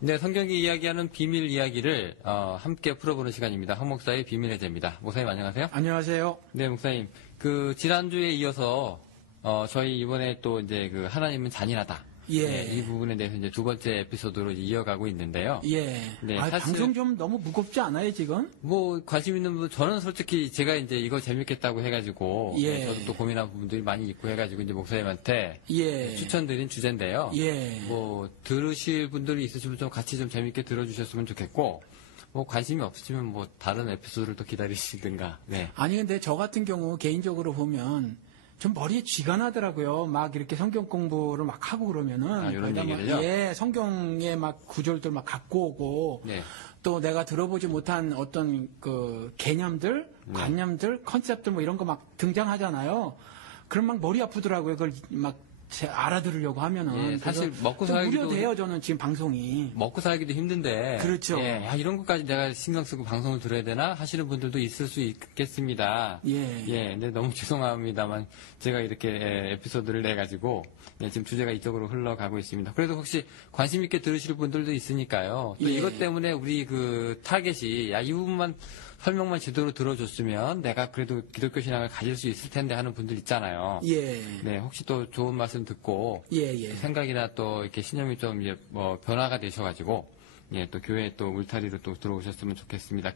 네, 성경이 이야기하는 비밀 이야기를 함께 풀어보는 시간입니다. 황 목사의 비밀의 제입니다. 목사님 안녕하세요. 안녕하세요. 네, 목사님. 그 지난주에 이어서 저희 이번에 또 이제 그 하나님은 잔인하다. 예. 네, 이 부분에 대해서 이제 두 번째 에피소드로 이어가고 있는데요. 예. 네, 사실 방송 좀 너무 무겁지 않아요, 지금? 뭐 관심 있는 분, 저는 솔직히 제가 이제 이거 재밌겠다고 해가지고 예. 저도 또 고민한 부분들이 많이 있고 해가지고 이제 목사님한테 예. 추천드린 주제인데요. 예. 뭐 들으실 분들이 있으시면 좀 같이 좀 재밌게 들어주셨으면 좋겠고. 뭐 관심이 없으시면 뭐 다른 에피소드를 또 기다리시든가. 네. 아니 근데 저 같은 경우 개인적으로 보면 좀 머리에 쥐가 나더라고요. 막 이렇게 성경 공부를 막 하고 그러면은. 이런 그러니까 얘기를요? 예, 성경의 막 구절들 막 갖고 오고. 네. 또 내가 들어보지 못한 어떤 그 개념들, 관념들, 컨셉들 뭐 이런 거 막 등장하잖아요. 그럼 막 머리 아프더라고요. 그걸 막 알아들으려고 하면은. 예, 사실 먹고 좀 살기도 우려돼요, 저는 지금 방송이. 먹고 살기도 힘든데. 그렇죠. 예, 이런 것까지 내가 신경 쓰고 방송을 들어야 되나 하시는 분들도 있을 수 있겠습니다. 예. 예, 근데 너무 죄송합니다만 제가 이렇게 에피소드를 내가지고 지금 주제가 이쪽으로 흘러가고 있습니다. 그래도 혹시 관심 있게 들으실 분들도 있으니까요. 또 예. 이것 때문에 우리 그 타겟이 이 부분만 설명만 제대로 들어줬으면 내가 그래도 기독교 신앙을 가질 수 있을 텐데 하는 분들 있잖아요. 예. 네, 혹시 또 좋은 말씀 듣고 예. 생각이나 또 이렇게 신념이 좀 이제 뭐 변화가 되셔가지고 또 교회에 또 울타리로 또 들어오셨으면 좋겠습니다.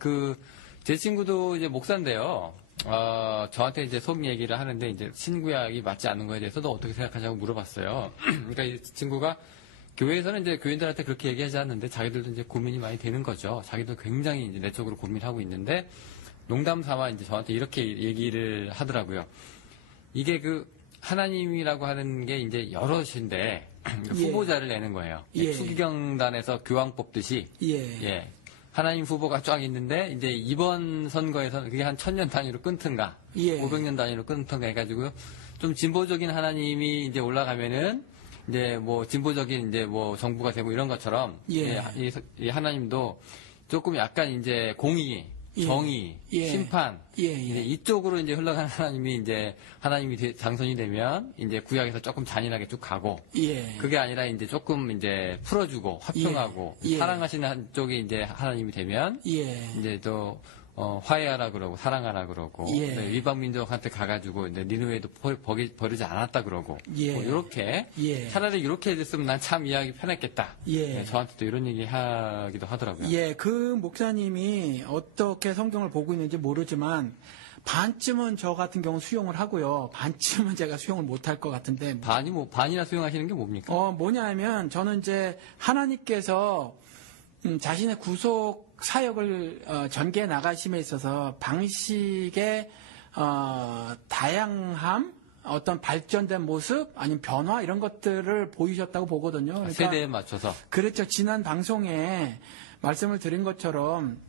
제 친구도 이제 목사인데요. 저한테 이제 속 얘기를 하는데 이제 신구약이 맞지 않는 거에 대해서도 어떻게 생각하냐고 물어봤어요. 그러니까 이 친구가 교회에서는 이제 교인들한테 그렇게 얘기하지 않는데 자기들도 이제 고민이 많이 되는 거죠. 자기도 굉장히 이제 내적으로 고민하고 있는데 농담 삼아 이제 저한테 이렇게 얘기를 하더라고요. 이게 하나님이라고 하는 게 이제 여럿인데 예. 후보자를 내는 거예요. 예. 추기경단에서 교황 뽑듯이. 예. 하나님 후보가 쫙 있는데 이제 이번 선거에서는 그게 한 1000년 단위로 끊든가 예. 500년 단위로 끊든가 해가지고요. 좀 진보적인 하나님이 이제 올라가면은 이제 뭐 진보적인 이제 뭐 정부가 되고 이런 것처럼 예. 이 하나님도 조금 약간 이제 공의, 예. 정의, 예. 심판 예. 이제 이쪽으로 이제 흘러가는 하나님이 당선이 되면 이제 구약에서 조금 잔인하게 쭉 가고 예. 그게 아니라 이제 조금 이제 풀어주고 화평하고 예. 사랑하시는 한쪽이 이제 하나님이 되면 예. 이제 또 화해하라 그러고 사랑하라 그러고 예. 이방 민족한테 가가지고 이제 니느웨도 버리지 않았다 그러고 예. 뭐 이렇게 예. 차라리 이렇게 됐으면 난 참 이해하기 편했겠다. 예. 네, 저한테 또 이런 얘기 하기도 하더라고요. 예, 그 목사님이 어떻게 성경을 보고 있는지 모르지만 반쯤은 저 같은 경우 수용을 하고요. 반쯤은 제가 수용을 못할 것 같은데. 반이나 수용하시는 게 뭡니까? 뭐냐면 저는 이제 하나님께서 자신의 구속 사역을 전개해 나가심에 있어서 방식의 다양함, 어떤 발전된 모습, 아니면 변화 이런 것들을 보이셨다고 보거든요. 그러니까 세대에 맞춰서. 그렇죠. 지난 방송에 말씀을 드린 것처럼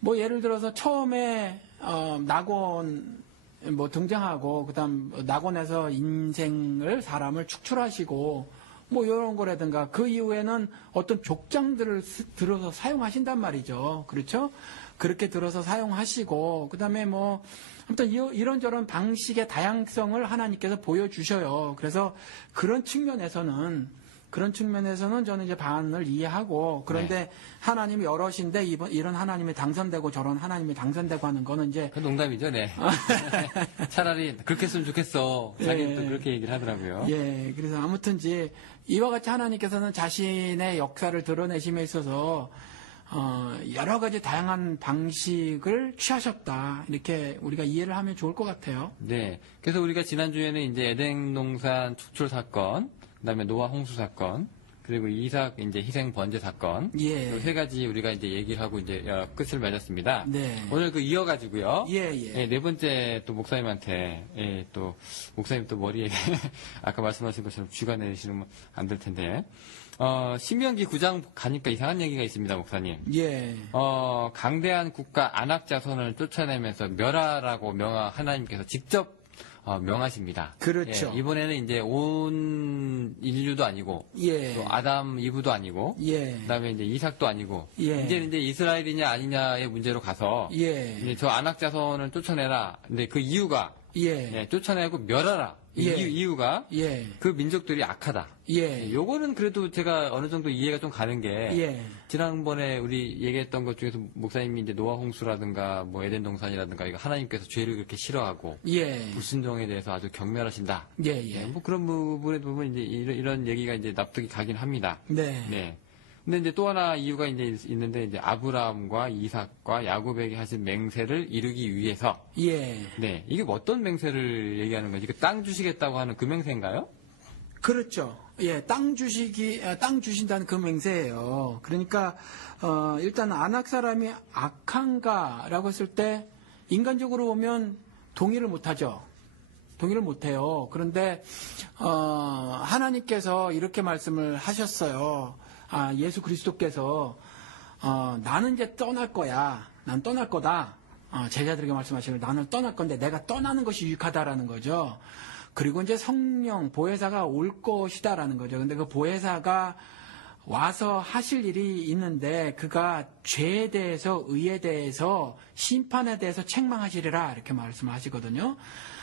뭐 예를 들어서 처음에 낙원 뭐 등장하고 그다음 낙원에서 사람을 축출하시고 뭐 이런 거라든가 그 이후에는 어떤 족장들을 들어서 사용하신단 말이죠. 그렇죠? 그렇게 들어서 사용하시고 그다음에 뭐 아무튼 이런저런 방식의 다양성을 하나님께서 보여주셔요. 그래서 그런 측면에서는 저는 이제 반을 이해하고 그런데 네. 하나님이 여럿인데 이런 하나님이 당선되고 저런 하나님이 당선되고 하는 거는 이제 그 농담이죠, 네. 차라리 그렇게 했으면 좋겠어. 자기는 또 그렇게 얘기를 하더라고요. 예, 그래서 아무튼 이제 이와 같이 하나님께서는 자신의 역사를 드러내심에 있어서 여러 가지 다양한 방식을 취하셨다. 이렇게 우리가 이해를 하면 좋을 것 같아요. 네. 그래서 우리가 지난주에는 이제 에덴 동산 축출 사건, 그다음에 노아 홍수 사건, 그리고 이삭 이제 희생 번제 사건. 예. 세 가지 우리가 이제 얘기를 하고 이제 끝을 맺었습니다. 네. 오늘 이어가지고요. 예. 네 번째 또 목사님한테 또 목사님 또 머리에 아까 말씀하신 것처럼 쥐가 내리시면 안 될 텐데. 신명기 9장 가니까 이상한 얘기가 있습니다, 목사님. 예. 강대한 국가 안악 자손을 쫓아내면서 멸하라고 하나님께서 직접 명하십니다. 그렇죠. 예, 이번에는 이제 온 인류도 아니고, 예. 또 아담 이브도 아니고, 예. 그다음에 이제 이삭도 아니고, 예. 이제 이스라엘이냐 아니냐의 문제로 가서, 예. 이제 저 안악 자손을 쫓아내라. 근데 그 이유가 예. 예, 쫓아내고 멸하라. 예. 이유가 예. 그 민족들이 악하다. 예. 요거는 그래도 제가 어느 정도 이해가 좀 가는 게 예. 지난번에 우리 얘기했던 것 중에서 목사님이 이제 노아 홍수라든가 뭐 에덴 동산이라든가 이거 하나님께서 죄를 그렇게 싫어하고 예. 불순종에 대해서 아주 경멸하신다. 예. 예. 뭐 그런 부분에 보면 이제 이런 얘기가 이제 납득이 가긴 합니다. 네. 네. 근데 이제 또 하나 이유가 이제 있는데 이제 아브라함과 이삭과 야곱에게 하신 맹세를 이루기 위해서 예. 네. 이게 뭐 어떤 맹세를 얘기하는 건지 그 땅 주시겠다고 하는 그 맹세인가요? 그렇죠. 예, 땅 주신다는 그 맹세예요. 그러니까, 일단 아낙 사람이 악한가라고 했을 때, 인간적으로 보면 동의를 못하죠. 동의를 못해요. 그런데, 하나님께서 이렇게 말씀을 하셨어요. 예수 그리스도께서, 나는 이제 떠날 거야. 난 떠날 거다. 제자들에게 말씀하시길 나는 떠날 건데 내가 떠나는 것이 유익하다라는 거죠. 그리고 이제 성령, 보혜사가 올 것이다라는 거죠. 근데 그 보혜사가 와서 하실 일이 있는데 그가 죄에 대해서, 의에 대해서, 심판에 대해서 책망하시리라 이렇게 말씀하시거든요.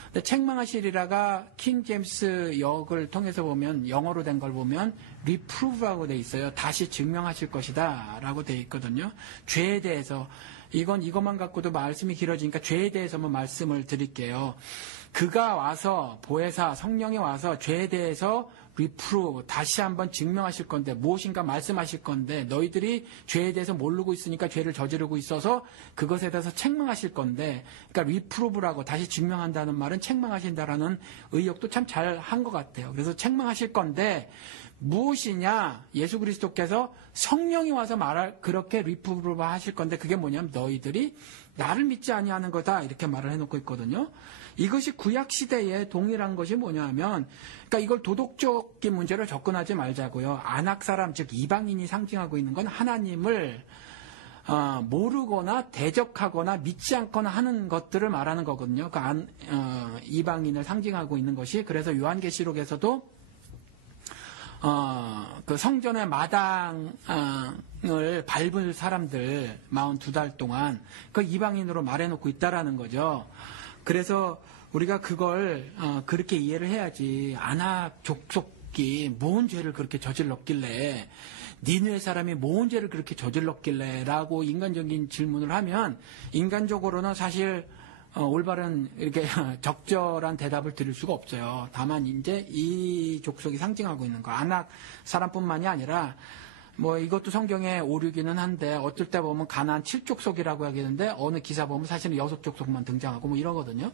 근데 책망하시리라가 킹 제임스 역을 통해서 보면 영어로 된 걸 보면 reprove라고 돼 있어요. 다시 증명하실 것이다라고 돼 있거든요. 죄에 대해서 이것만 갖고도 말씀이 길어지니까 죄에 대해서만 말씀을 드릴게요. 그가 와서 보혜사 성령이 와서 죄에 대해서 reprove 다시 한번 증명하실 건데 무엇인가 말씀하실 건데 너희들이 죄에 대해서 모르고 있으니까 죄를 저지르고 있어서 그것에 대해서 책망하실 건데 그러니까 reprove라고 다시 증명한다는 말은 책망하신다라는 의역도 참 잘 한 것 같아요. 그래서 책망하실 건데 무엇이냐? 예수 그리스도께서 성령이 와서 그렇게 reprove 하실 건데 그게 뭐냐면 너희들이 나를 믿지 아니하는 거다 이렇게 말을 해놓고 있거든요. 이것이 구약 시대에 동일한 것이 뭐냐면, 그러니까 이걸 도덕적인 문제로 접근하지 말자고요. 아낙 사람 즉 이방인이 상징하고 있는 건 하나님을 모르거나 대적하거나 믿지 않거나 하는 것들을 말하는 거거든요. 그 이방인을 상징하고 있는 것이 그래서 요한계시록에서도 그 성전의 마당을 밟을 사람들 42달 동안 그 이방인으로 말해놓고 있다라는 거죠. 그래서 우리가 그걸 그렇게 이해를 해야지. 아낙 족속이 뭔 죄를 그렇게 저질렀길래 니느웨 사람이 뭔 죄를 그렇게 저질렀길래 라고 인간적인 질문을 하면 인간적으로는 사실 올바른 이렇게 적절한 대답을 드릴 수가 없어요. 다만 이제 이 족속이 상징하고 있는 거 아낙 사람뿐만이 아니라 뭐 이것도 성경에 오류기는 한데 어떨 때 보면 가나안 7족속이라고 하겠는데 어느 기사 보면 사실은 6족속만 등장하고 뭐 이러거든요.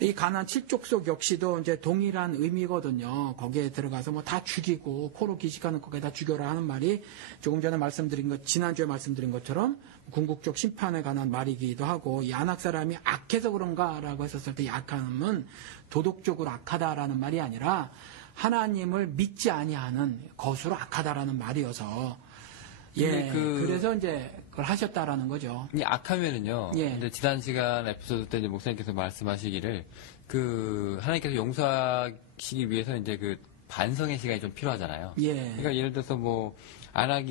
이 가나안 7족속 역시도 이제 동일한 의미거든요. 거기에 들어가서 뭐 다 죽이고 코로 기식하는 거기에 다 죽여라 하는 말이 조금 전에 말씀드린 것 지난주에 말씀드린 것처럼 궁극적 심판에 관한 말이기도 하고 이 아낙 사람이 악해서 그런가라고 했었을 때 이 악함은 도덕적으로 악하다라는 말이 아니라 하나님을 믿지 아니하는 것으로 악하다라는 말이어서 예, 그래서 이제 그걸 하셨다라는 거죠. 이 악하면은요. 예. 근데 지난 시간 에피소드 때 이제 목사님께서 말씀하시기를 그 하나님께서 용서하시기 위해서 이제 그 반성의 시간이 좀 필요하잖아요. 예. 그러니까 예를 들어서 뭐 아낙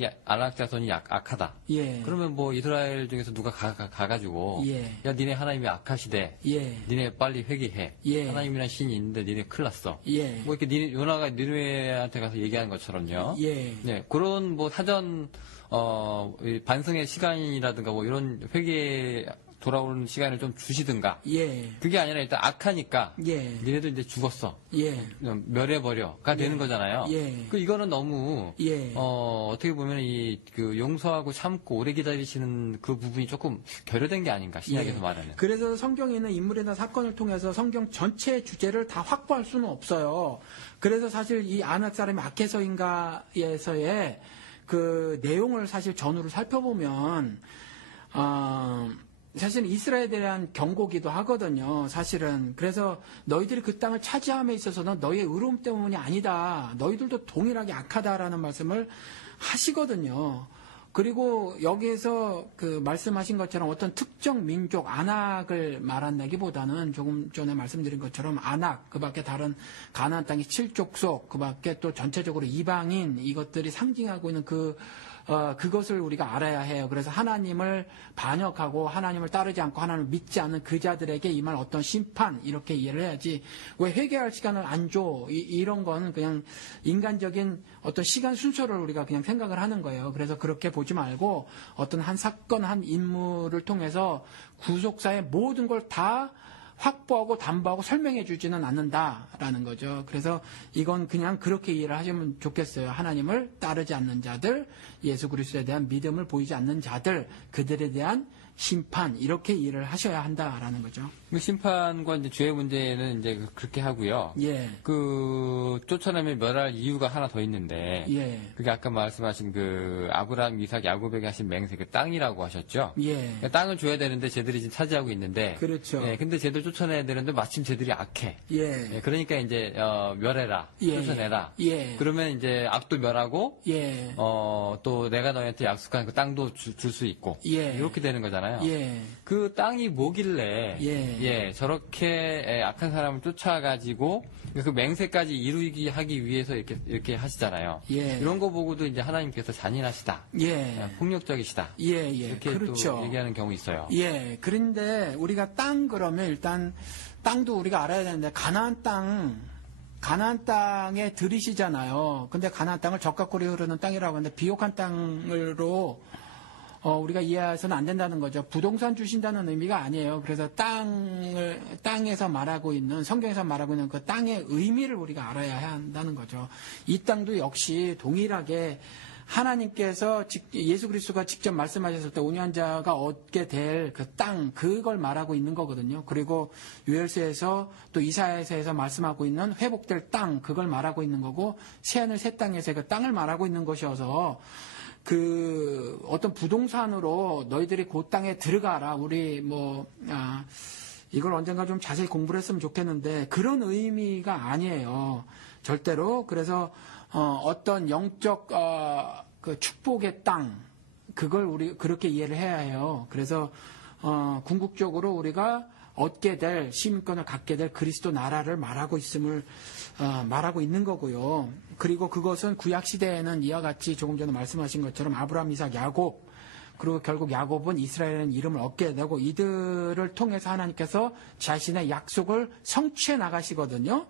자손이 악하다. 예. 그러면 뭐 이스라엘 중에서 누가 가가지고 예. 야 니네 하나님이 악하시대. 예. 니네 빨리 회개해. 예. 하나님이란 신이 있는데 니네 큰일 났어. 예. 뭐 이렇게 요나가 니네한테 가서 얘기하는 것처럼요. 예. 네, 그런 뭐 사전 이 반성의 시간이라든가 뭐 이런 회개 돌아오는 시간을 좀 주시든가. 예. 그게 아니라 일단 악하니까 예. 니네도 이제 죽었어. 예. 멸해버려가 되는 거잖아요. 예. 그 이거는 너무 예. 어떻게 보면 이 그 용서하고 참고 오래 기다리시는 그 부분이 조금 결여된 게 아닌가 신약에서 예. 말하는. 그래서 성경에 있는 인물이나 사건을 통해서 성경 전체의 주제를 다 확보할 수는 없어요. 그래서 사실 이 아낙 사람이 악해서인가에서의 그 내용을 사실 전후를 살펴보면 사실 이스라엘에 대한 경고기도 하거든요. 사실은 그래서 너희들이 그 땅을 차지함에 있어서는 너희의 의로움 때문이 아니다. 너희들도 동일하게 악하다라는 말씀을 하시거든요. 그리고 여기에서 그 말씀하신 것처럼 어떤 특정 민족 아낙을 말한다기보다는 조금 전에 말씀드린 것처럼 아낙 그밖에 다른 가나안 땅의 7족속 그밖에 또 전체적으로 이방인 이것들이 상징하고 있는 그 그것을 우리가 알아야 해요. 그래서 하나님을 반역하고 하나님을 따르지 않고 하나님을 믿지 않는 그 자들에게 임할 어떤 심판 이렇게 이해를 해야지. 왜 회개할 시간을 안 줘? 이런 건 그냥 인간적인 어떤 시간 순서를 우리가 그냥 생각을 하는 거예요. 그래서 그렇게 보지 말고 어떤 한 사건 한 인물을 통해서 구속사의 모든 걸 다 확보하고 담보하고 설명해 주지는 않는다라는 거죠. 그래서 이건 그냥 그렇게 이해를 하시면 좋겠어요. 하나님을 따르지 않는 자들, 예수 그리스도에 대한 믿음을 보이지 않는 자들, 그들에 대한 심판 이렇게 이해를 하셔야 한다라는 거죠. 그 심판과 이제 죄의 문제는 이제 그렇게 하고요. 예. 그 쫓아내면 멸할 이유가 하나 더 있는데, 예. 그게 아까 말씀하신 그 아브라함, 이삭, 야곱에게 하신 맹세, 그 땅이라고 하셨죠. 예. 그러니까 땅을 줘야 되는데 쟤들이 지금 차지하고 있는데, 그렇죠. 예, 근데 쟤들 쫓아내야 되는데 마침 쟤들이 악해. 예. 예, 그러니까 이제 멸해라, 예. 쫓아내라. 예. 그러면 이제 악도 멸하고, 예. 또 내가 너한테 약속한 그 땅도 줄 수 있고, 예. 이렇게 되는 거잖아요. 예. 그 땅이 뭐길래 예. 저렇게 악한 사람을 쫓아가지고 그 맹세까지 이루기 하기 위해서 이렇게 하시잖아요. 예. 이런 거 보고도 이제 하나님께서 잔인하시다, 예. 폭력적이시다, 예. 예. 이렇게 그렇죠. 또 얘기하는 경우 있어요. 예. 그런데 우리가 땅 그러면 일단 땅도 우리가 알아야 되는데 가나안 땅에 들이시잖아요. 근데 가나안 땅을 적각골이 흐르는 땅이라고 하는데 비옥한 땅으로 우리가 이해해서는 안 된다는 거죠. 부동산 주신다는 의미가 아니에요. 그래서 땅에서 말하고 있는, 성경에서 말하고 있는 그 땅의 의미를 우리가 알아야 한다는 거죠. 이 땅도 역시 동일하게 하나님께서 예수 그리스도가 직접 말씀하셨을 때 온유한자가 얻게 될 그 땅, 그걸 말하고 있는 거거든요. 그리고 요엘서에서 또 이사야서에서 말씀하고 있는 회복될 땅, 그걸 말하고 있는 거고, 새하늘 새 땅에서 그 땅을 말하고 있는 것이어서 그 어떤 부동산으로 너희들이 그 땅에 들어가라. 우리 이걸 언젠가 좀 자세히 공부를 했으면 좋겠는데 그런 의미가 아니에요. 절대로. 그래서 어떤 영적 그 축복의 땅, 그걸 우리 그렇게 이해를 해야 해요. 그래서 궁극적으로 우리가 얻게 될 시민권을 갖게 될 그리스도 나라를 말하고 있는 거고요. 그리고 그것은 구약 시대에는 이와 같이 조금 전에 말씀하신 것처럼 아브라함, 이삭, 야곱, 그리고 결국 야곱은 이스라엘이라는 이름을 얻게 되고 이들을 통해서 하나님께서 자신의 약속을 성취해 나가시거든요.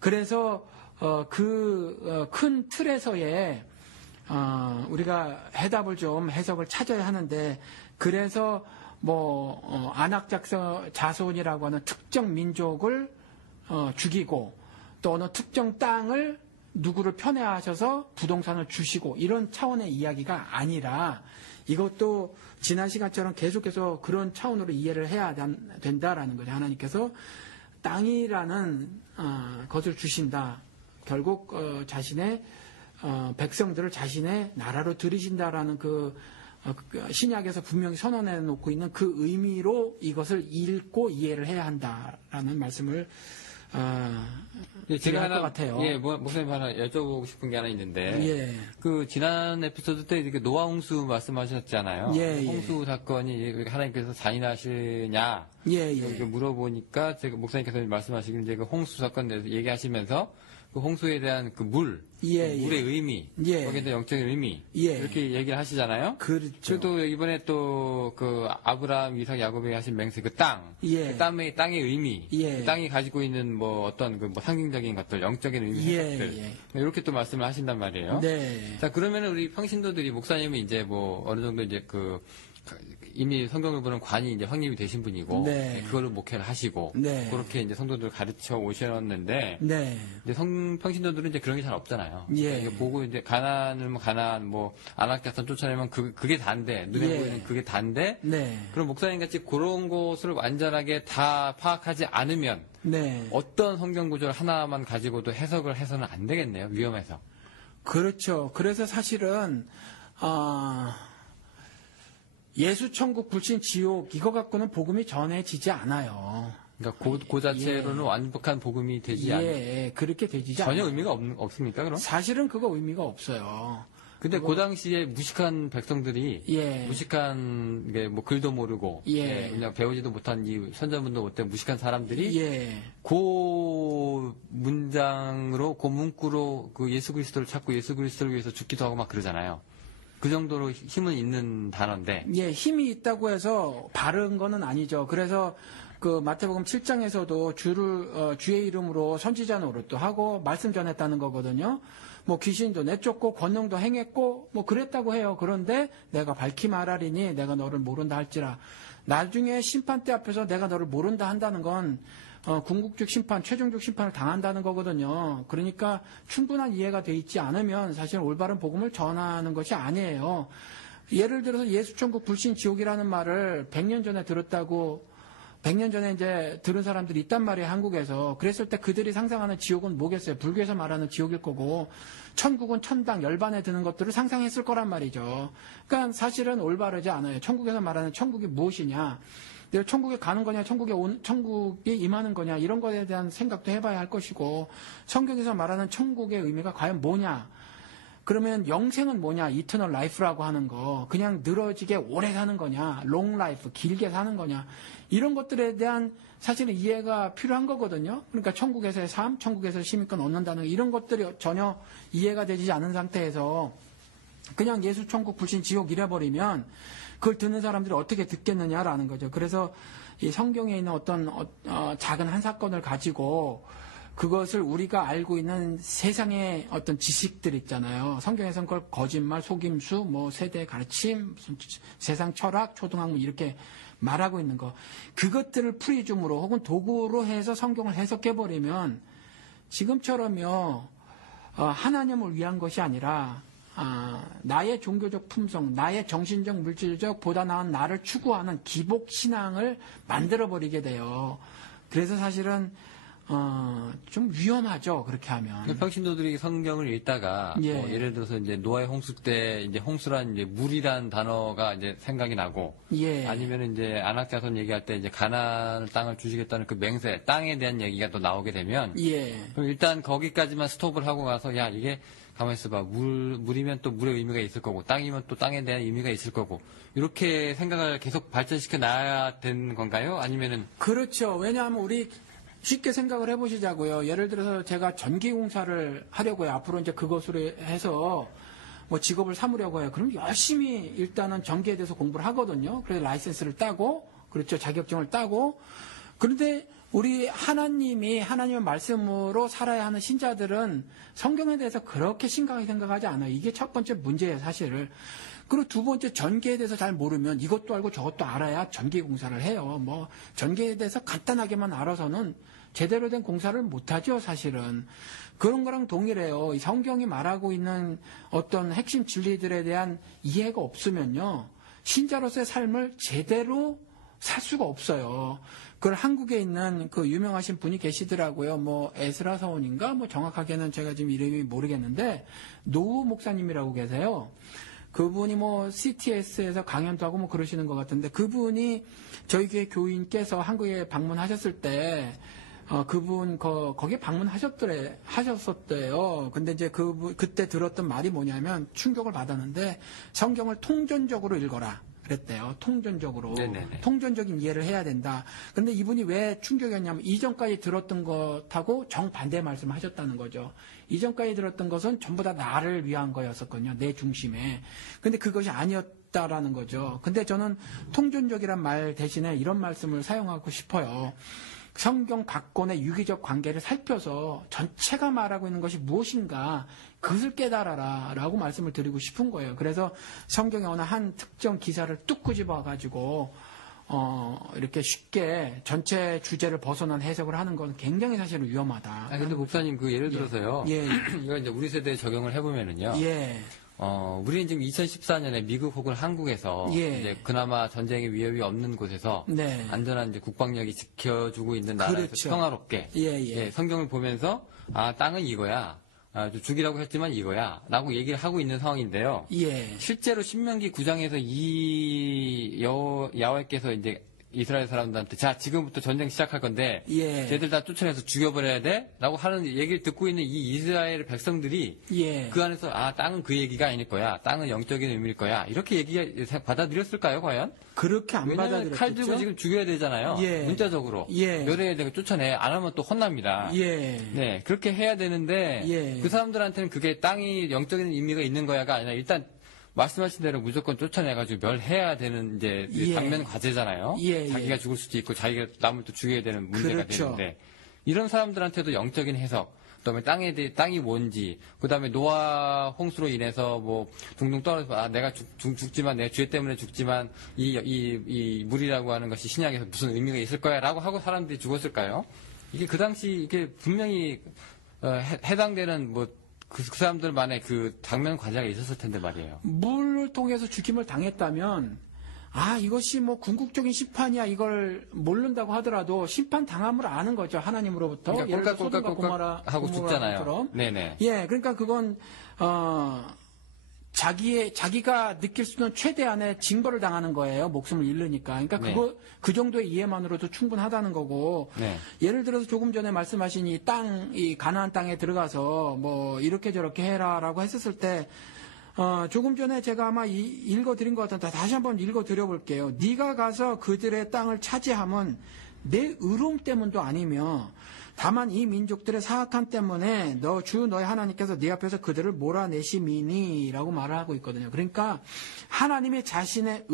그래서 그 큰 틀에서의 우리가 해답을 좀 해석을 찾아야 하는데, 그래서 안악 자손이라고 하는 특정 민족을 죽이고 또 어느 특정 땅을 누구를 편애하셔서 부동산을 주시고 이런 차원의 이야기가 아니라, 이것도 지난 시간처럼 계속해서 그런 차원으로 이해를 해야 된다라는 거죠. 하나님께서 땅이라는 것을 주신다. 결국 자신의 백성들을 자신의 나라로 들이신다라는 그 신약에서 분명히 선언해 놓고 있는 그 의미로 이것을 읽고 이해를 해야 한다라는 말씀을 제가 할 것 같아요. 예, 목사님 하나 여쭤보고 싶은 게 하나 있는데, 예. 그 지난 에피소드 때 이렇게 노아 홍수 말씀하셨잖아요. 예, 예. 홍수 사건이 하나님께서 잔인하시냐 예, 이렇게 물어보니까 제가 목사님께서 말씀하시길 이제 그 홍수 사건 대해서 얘기하시면서 그 홍수에 대한 그 물, 예, 그 물의 의미, 예. 거기에 대한 영적인 의미, 예. 이렇게 얘기를 하시잖아요. 그렇죠. 또 이번에 또 그 아브라함, 이삭, 야곱에게 하신 맹세, 그 땅, 예. 그 땅의 의미, 예. 그 땅이 가지고 있는 어떤 상징적인 것들, 영적인 의미, 예, 해석들, 예. 이렇게 또 말씀을 하신단 말이에요. 네. 자, 그러면은 우리 평신도들이 목사님이 이제 어느 정도 이제 이미 성경을 보는 관이 이제 확립이 되신 분이고, 네. 그거를 목회를 하시고, 네. 그렇게 이제 성도들을 가르쳐 오셨는데, 네. 이제 평신도들은 이제 그런 게 잘 없잖아요. 예. 그러니까 보고 이제 가난을 안악자손 쫓아내면 그게 단데, 눈에 예. 보이는 그게 단데, 네. 그럼 목사님 같이 그런 것을 완전하게 다 파악하지 않으면, 네. 어떤 성경 구절 하나만 가지고도 해석을 해서는 안 되겠네요. 위험해서. 그렇죠. 그래서 사실은 예수 천국 불신 지옥 이거 갖고는 복음이 전해지지 않아요. 그러니까 그 자체로는 완벽한 복음이 되지 예, 그렇게 되지 전혀 않아요. 의미가 없습니까, 그럼? 사실은 그거 의미가 없어요. 근데 그 당시에 무식한 백성들이 예. 무식한 글도 모르고 예. 그냥 배우지도 못한 이 선자분도 못한 무식한 사람들이 예. 그 문장으로 그 문구로 그 예수 그리스도를 찾고 예수 그리스도를 위해서 죽기도 하고 막 그러잖아요. 그 정도로 힘은 있는 단어인데. 예, 힘이 있다고 해서 바른 거는 아니죠. 그래서 그 마태복음 7장에서도 주의 이름으로 선지자 노릇도 하고 말씀 전했다는 거거든요. 뭐 귀신도 내쫓고 권능도 행했고 뭐 그랬다고 해요. 그런데 내가 밝히 말하리니 내가 너를 모른다 할지라. 나중에 심판대 앞에서 내가 너를 모른다 한다는 건 궁극적 심판, 최종적 심판을 당한다는 거거든요. 그러니까 충분한 이해가 돼 있지 않으면 사실 올바른 복음을 전하는 것이 아니에요. 예를 들어서 예수천국 불신 지옥이라는 말을 100년 전에 들었다고 100년 전에 이제 들은 사람들이 있단 말이에요, 한국에서. 그랬을 때 그들이 상상하는 지옥은 뭐겠어요? 불교에서 말하는 지옥일 거고, 천국은 천당, 열반에 드는 것들을 상상했을 거란 말이죠. 그러니까 사실은 올바르지 않아요. 천국에서 말하는 천국이 무엇이냐? 내가 천국에 가는 거냐, 천국에 임하는 거냐, 이런 것에 대한 생각도 해봐야 할 것이고, 성경에서 말하는 천국의 의미가 과연 뭐냐? 그러면 영생은 뭐냐? 이터널 라이프라고 하는 거. 그냥 늘어지게 오래 사는 거냐? 롱 라이프, 길게 사는 거냐? 이런 것들에 대한 사실은 이해가 필요한 거거든요. 그러니까 천국에서의 삶, 천국에서 시민권 얻는다는 이런 것들이 전혀 이해가 되지 않은 상태에서 그냥 예수 천국 불신 지옥 이래버리면 그걸 듣는 사람들이 어떻게 듣겠느냐라는 거죠. 그래서 이 성경에 있는 어떤 작은 한 사건을 가지고 그것을 우리가 알고 있는 세상의 어떤 지식들 있잖아요. 성경에서는 그걸 거짓말, 속임수, 뭐 세대 가르침, 세상 철학, 초등학문 이렇게 말하고 있는 거. 그것들을 프리즘으로 혹은 도구로 해서 성경을 해석해버리면 지금처럼요, 하나님을 위한 것이 아니라 나의 종교적 품성, 나의 정신적, 물질적 보다 나은 나를 추구하는 기복 신앙을 만들어버리게 돼요. 그래서 사실은 좀 위험하죠, 그렇게 하면. 평신도들이 성경을 읽다가, 예. 예를 들어서 이제 노아의 홍수 때, 이제 홍수란 이제 물이란 단어가 이제 생각이 나고, 예. 아니면 이제 안악자손 얘기할 때 이제 가나안 땅을 주시겠다는 그 맹세, 땅에 대한 얘기가 또 나오게 되면, 예. 그럼 일단 거기까지만 스톱을 하고 가서, 야, 이게 가만히 있어봐. 물이면 또 물의 의미가 있을 거고, 땅이면 또 땅에 대한 의미가 있을 거고, 이렇게 생각을 계속 발전시켜 놔야 되는 건가요? 아니면은. 그렇죠. 왜냐하면 우리 쉽게 생각을 해보시자고요. 예를 들어서 제가 전기공사를 하려고요. 앞으로 이제 그것으로 해서 뭐 직업을 삼으려고 해요. 그럼 열심히 일단은 전기에 대해서 공부를 하거든요. 그래서 라이센스를 따고, 그렇죠. 자격증을 따고. 그런데 우리 하나님의 말씀으로 살아야 하는 신자들은 성경에 대해서 그렇게 심각하게 생각하지 않아요. 이게 첫 번째 문제예요, 사실을. 그리고 두 번째, 전기에 대해서 잘 모르면 이것도 알고 저것도 알아야 전기 공사를 해요. 뭐 전기에 대해서 간단하게만 알아서는 제대로 된 공사를 못하죠, 사실은. 그런 거랑 동일해요. 이 성경이 말하고 있는 어떤 핵심 진리들에 대한 이해가 없으면요, 신자로서의 삶을 제대로 살 수가 없어요. 그걸 한국에 있는 그 유명하신 분이 계시더라고요. 뭐 에스라 서원인가? 뭐 정확하게는 제가 지금 이름이 모르겠는데 노우 목사님이라고 계세요. 그분이 뭐 CTS에서 강연도 하고 뭐 그러시는 것 같은데, 그분이 저희 교회 교인께서 한국에 방문하셨을 때 그분 거기에 하셨었대요. 근데 이제 그때 들었던 말이 뭐냐면 충격을 받았는데 성경을 통전적으로 읽어라. 그랬대요. 통전적으로. 네네네. 통전적인 이해를 해야 된다. 근데 이분이 왜 충격이었냐면 이전까지 들었던 것하고 정반대 말씀을 하셨다는 거죠. 이전까지 들었던 것은 전부 다 나를 위한 거였었거든요. 내 중심에. 근데 그것이 아니었다라는 거죠. 근데 저는 통전적이란 말 대신에 이런 말씀을 사용하고 싶어요. 성경 각권의 유기적 관계를 살펴서 전체가 말하고 있는 것이 무엇인가 그것을 깨달아라 라고 말씀을 드리고 싶은 거예요. 그래서 성경의 어느 한 특정 기사를 뚝 끄집어가지고 이렇게 쉽게 전체 주제를 벗어난 해석을 하는 건 굉장히 사실은 위험하다. 근데 목사님 그 예를 들어서요. 예. 이거 이제 우리 세대에 적용을 해보면은요. 예. 우리는 지금 2014년에 미국 혹은 한국에서 예. 이제 그나마 전쟁의 위협이 없는 곳에서 네. 안전한 이제 국방력이 지켜주고 있는 나라에서 그렇죠. 평화롭게 예. 성경을 보면서 땅은 이거야. 죽이라고 했지만 이거야. 라고 얘기를 하고 있는 상황인데요. 예. 실제로 신명기 9장에서 이 야훼께서 이제 이스라엘 사람들한테 자 지금부터 전쟁 시작할 건데 예. 쟤들 다 쫓아내서 죽여버려야 돼? 라고 하는 얘기를 듣고 있는 이 이스라엘 백성들이 예. 그 안에서 땅은 그 얘기가 아닐 거야. 땅은 영적인 의미일 거야. 이렇게 받아들였을까요, 과연? 그렇게 안 왜냐면 받아들였죠. 칼 들고 지금 죽여야 되잖아요. 예. 문자적으로. 예. 멸해야 되고 쫓아내. 안 하면 또 혼납니다. 예. 네, 그렇게 해야 되는데 예. 그 사람들한테는 그게 땅이 영적인 의미가 있는 거야가 아니라 일단 말씀하신 대로 무조건 쫓아내가지고 멸해야 되는 이제 예. 당면 과제잖아요. 예, 예. 자기가 죽을 수도 있고 자기가 남을 또 죽여야 되는 문제가 그렇죠. 되는데 이런 사람들한테도 영적인 해석, 그다음에 땅이 뭔지, 그다음에 노아 홍수로 인해서 뭐 둥둥 떨어져 내가 죽지만 내 죄 때문에 죽지만 이 물이라고 하는 것이 신약에서 무슨 의미가 있을 거야라고 하고 사람들이 죽었을까요? 이게 그 당시 이게 분명히 해당되는 뭐 그 사람들만의 그 당면 과제가 있었을 텐데 말이에요. 물을 통해서 죽임을 당했다면 이것이 뭐 궁극적인 심판이야 이걸 모른다고 하더라도 심판 당함을 아는 거죠. 하나님으로부터. 그러니까 예를 들어 소돔과 꼴깍꼴깍 하고 죽잖아요. 고모라처럼. 네네. 예, 그러니까 그건 자기가 느낄 수 있는 최대한의 징벌을 당하는 거예요. 목숨을 잃으니까. 그러니까 네. 그 정도의 이해만으로도 충분하다는 거고. 네. 예를 들어서 조금 전에 말씀하신 이 가나안 땅에 들어가서 뭐 이렇게 저렇게 해라라고 했었을 때 조금 전에 제가 아마 읽어드린 것 같은데 다시 한번 읽어드려 볼게요. 네가 가서 그들의 땅을 차지함은 내 의로움 때문도 아니며 다만 이 민족들의 사악함 때문에 너의 하나님께서 네 앞에서 그들을 몰아내심이니라고 말을 하고 있거든요. 그러니까 하나님의 자신의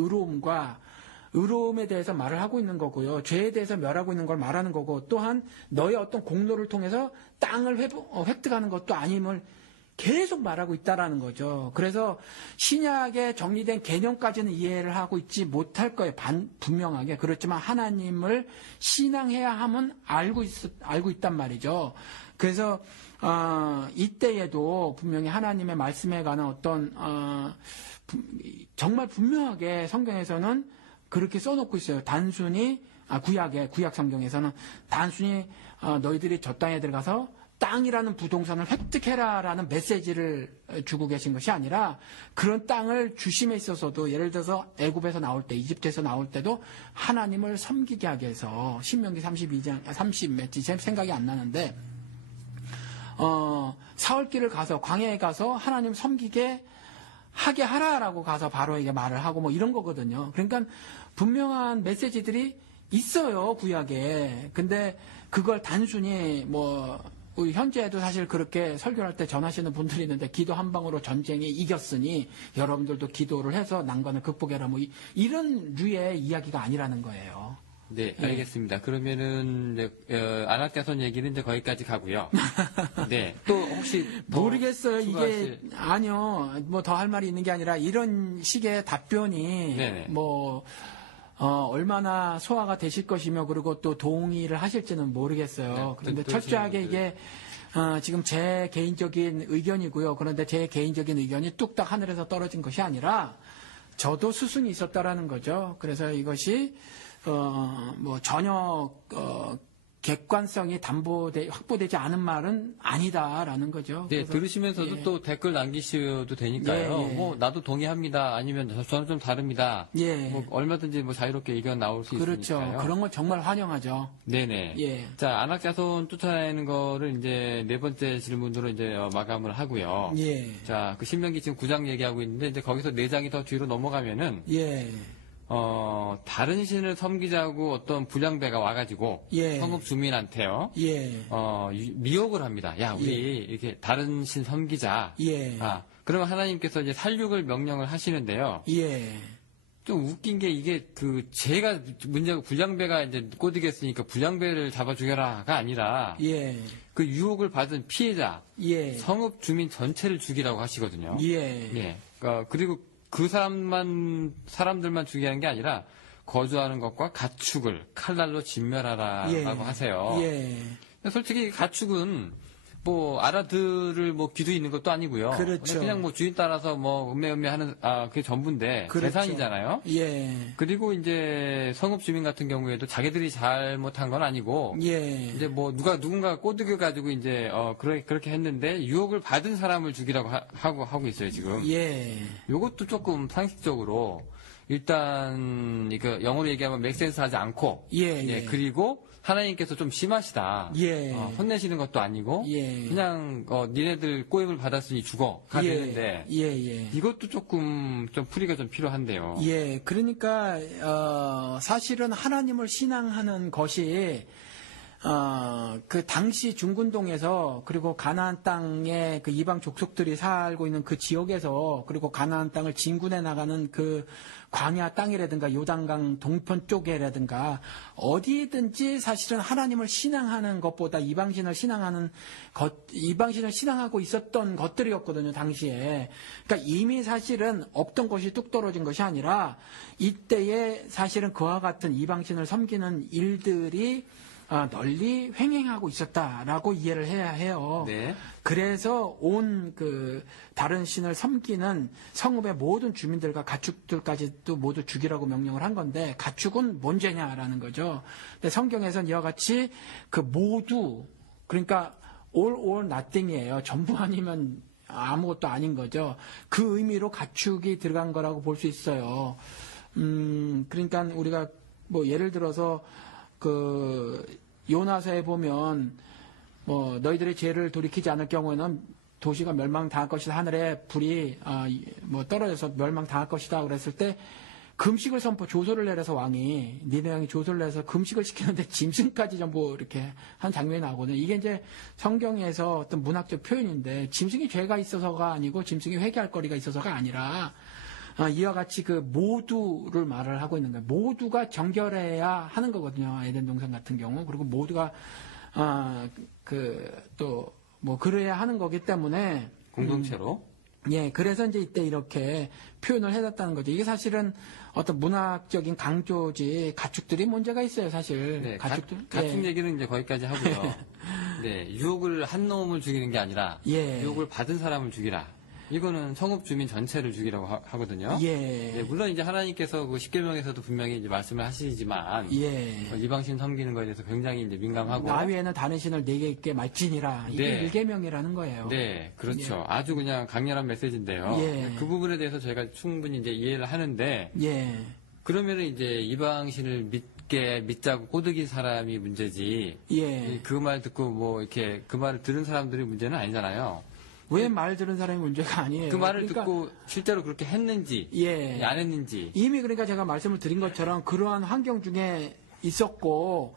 의로움에 대해서 말을 하고 있는 거고요. 죄에 대해서 멸하고 있는 걸 말하는 거고 또한 너의 어떤 공로를 통해서 땅을 획득하는 것도 아님을 계속 말하고 있다라는 거죠. 그래서 신약에 정리된 개념까지는 이해를 하고 있지 못할 거예요. 분명하게. 그렇지만 하나님을 신앙해야 함은 알고 있단 말이죠. 그래서 이때에도 분명히 하나님의 말씀에 관한 어떤 정말 분명하게 성경에서는 그렇게 써놓고 있어요. 단순히 구약 성경에서는 단순히 너희들이 저 땅에 들어가서 땅이라는 부동산을 획득해라라는 메시지를 주고 계신 것이 아니라 그런 땅을 주심에 있어서도 예를 들어서 애굽에서 나올 때 이집트에서 나올 때도 하나님을 섬기게 하기 위해서 신명기 32장 30몇지 제 생각이 안 나는데 사흘길을 가서 광야에 가서 하나님 섬기게 하게 하라라고 가서 바로 이게 말을 하고 뭐 이런 거거든요. 그러니까 분명한 메시지들이 있어요 구약에. 근데 그걸 단순히 뭐 우리 현재에도 사실 그렇게 설교할 때 전하시는 분들이 있는데 기도 한 방으로 전쟁에 이겼으니 여러분들도 기도를 해서 난관을 극복해라 뭐 이런 류의 이야기가 아니라는 거예요. 네, 알겠습니다. 그러면은 이제 안학자손 얘기는 이제 거기까지 가고요. 네, 또 혹시 모르겠어요. 이게 아니요, 뭐 더 할 말이 있는 게 아니라 이런 식의 답변이 네네. 뭐 얼마나 소화가 되실 것이며 그리고 또 동의를 하실지는 모르겠어요. 네, 그런데 또 철저하게 이게 지금 제 개인적인 의견이고요. 그런데 제 개인적인 의견이 뚝딱 하늘에서 떨어진 것이 아니라 저도 스승이 있었다라는 거죠. 그래서 이것이 뭐 전혀 객관성이 확보되지 않은 말은 아니다라는 거죠. 네, 그래서, 들으시면서도 예. 또 댓글 남기셔도 되니까요. 예, 예. 뭐 나도 동의합니다. 아니면 저는 좀 다릅니다. 예. 뭐 얼마든지 뭐 자유롭게 의견 나올 수 그렇죠. 있으니까요. 그런 건 정말 환영하죠. 네네. 예. 자, 안학자손 쫓아내는 거를 이제 네 번째 질문으로 이제 마감을 하고요. 예. 자, 그 신명기 지금 9장 얘기하고 있는데 이제 거기서 4장이 더 뒤로 넘어가면은 예. 다른 신을 섬기자고 어떤 불량배가 와가지고 예. 성읍 주민한테요. 예. 미혹을 합니다. 야, 우리 예. 이렇게 다른 신 섬기자. 예. 그러면 하나님께서 이제 살육을 명령을 하시는데요. 예. 좀 웃긴 게 이게 죄가 문제고 불량배가 이제 꼬드겼으니까 불량배를 잡아 죽여라가 아니라 예. 그 유혹을 받은 피해자 예. 성읍 주민 전체를 죽이라고 하시거든요. 예. 예. 그리고 그 사람들만 죽이는 게 아니라 거주하는 것과 가축을 칼날로 진멸하라라고 예. 하세요. 예. 솔직히 가축은 뭐 알아들을 뭐 귀도 있는 것도 아니고요. 그렇죠. 그냥 뭐 주인 따라서 뭐 음매하는 그게 전부인데 그렇죠. 재산이잖아요. 예. 그리고 이제 성읍 주민 같은 경우에도 자기들이 잘못한 건 아니고 예. 이제 뭐 누군가 꼬드겨 가지고 이제 그렇게 했는데 유혹을 받은 사람을 죽이라고 하고 있어요 지금. 예. 요것도 조금 상식적으로 일단 이거 영어로 얘기하면 맥센스 하지 않고 예. 그리고 하나님께서 좀 심하시다. 예. 혼내시는 것도 아니고 예. 그냥 니네들 꼬임을 받았으니 죽어가 되는데 예. 이것도 조금 좀 풀이가 좀 필요한데요. 예. 그러니까 사실은 하나님을 신앙하는 것이 그 당시 중군동에서 그리고 가나안 땅에 그 이방 족속들이 살고 있는 그 지역에서 그리고 가나안 땅을 진군해 나가는 그 광야 땅이라든가 요단강 동편 쪽이라든가 어디든지 사실은 하나님을 신앙하는 것보다 이방신을 신앙하고 있었던 것들이었거든요, 당시에. 그러니까 이미 사실은 없던 것이 뚝 떨어진 것이 아니라 이때에 사실은 그와 같은 이방신을 섬기는 일들이 널리 횡행하고 있었다라고 이해를 해야 해요. 네. 그래서 온 그 다른 신을 섬기는 성읍의 모든 주민들과 가축들까지도 모두 죽이라고 명령을 한 건데 가축은 뭔 죄냐라는 거죠. 근데 성경에서는 이와 같이 그 모두 그러니까 all or nothing이에요. 전부 아니면 아무것도 아닌 거죠. 그 의미로 가축이 들어간 거라고 볼 수 있어요. 그러니까 우리가 뭐 예를 들어서 그 요나서에 보면 뭐 너희들의 죄를 돌이키지 않을 경우에는 도시가 멸망당할 것이다. 하늘에 불이 뭐 떨어져서 멸망당할 것이다. 그랬을 때 금식을 조소를 내려서 왕이 니네 왕이 조소를 내서 금식을 시키는데 짐승까지 전부 이렇게 한 장면이 나오거든요. 이게 이제 성경에서 어떤 문학적 표현인데 짐승이 죄가 있어서가 아니고 짐승이 회개할 거리가 있어서가 아니라 이와 같이 그 모두를 말을 하고 있는 거예요. 모두가 정결해야 하는 거거든요. 에덴 동산 같은 경우. 그리고 모두가 뭐 그래야 하는 거기 때문에 공동체로. 예, 그래서 이제 이때 이렇게 표현을 해놨다는 거죠. 이게 사실은 어떤 문학적인 강조지 가축들이 문제가 있어요, 사실. 네, 가축들. 가축 예. 얘기는 이제 거기까지 하고요. 네, 유혹을 한 놈을 죽이는 게 아니라 예. 유혹을 받은 사람을 죽이라. 이거는 성읍 주민 전체를 죽이라고 하거든요. 예. 네, 물론 이제 하나님께서 그 십계명에서도 분명히 이제 말씀을 하시지만 예. 이방신 섬기는 거에 대해서 굉장히 이제 민감하고 나 외에는 다른 신을 네개 있게 말지니라. 이게 네. 일계명이라는 거예요. 네, 그렇죠. 예. 아주 그냥 강렬한 메시지인데요. 예. 그 부분에 대해서 저희가 충분히 이제 이해를 하는데 예. 그러면은 이제 이방신을 믿자고 꼬드긴 사람이 문제지. 예. 그 말 듣고 뭐 이렇게 그 말을 들은 사람들이 문제는 아니잖아요. 왜 말 들은 사람이 문제가 아니에요. 그 말을 그러니까, 듣고 실제로 그렇게 했는지, 예. 안 했는지. 이미 그러니까 제가 말씀을 드린 것처럼 그러한 환경 중에 있었고,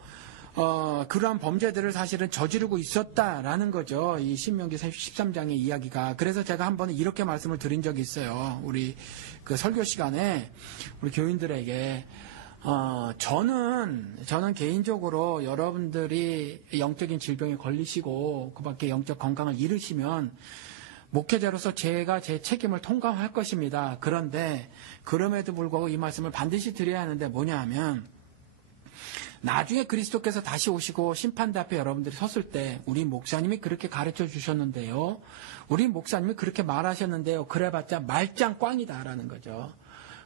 그러한 범죄들을 사실은 저지르고 있었다라는 거죠. 이 신명기 13장의 이야기가. 그래서 제가 한 번은 이렇게 말씀을 드린 적이 있어요. 우리 그 설교 시간에 우리 교인들에게. 저는 개인적으로 여러분들이 영적인 질병에 걸리시고 그 밖에 영적 건강을 잃으시면 목회자로서 제가 제 책임을 통감할 것입니다. 그런데 그럼에도 불구하고 이 말씀을 반드시 드려야 하는데 뭐냐 하면 나중에 그리스도께서 다시 오시고 심판대 앞에 여러분들이 섰을 때 우리 목사님이 그렇게 가르쳐 주셨는데요. 우리 목사님이 그렇게 말하셨는데요. 그래봤자 말짱 꽝이다라는 거죠.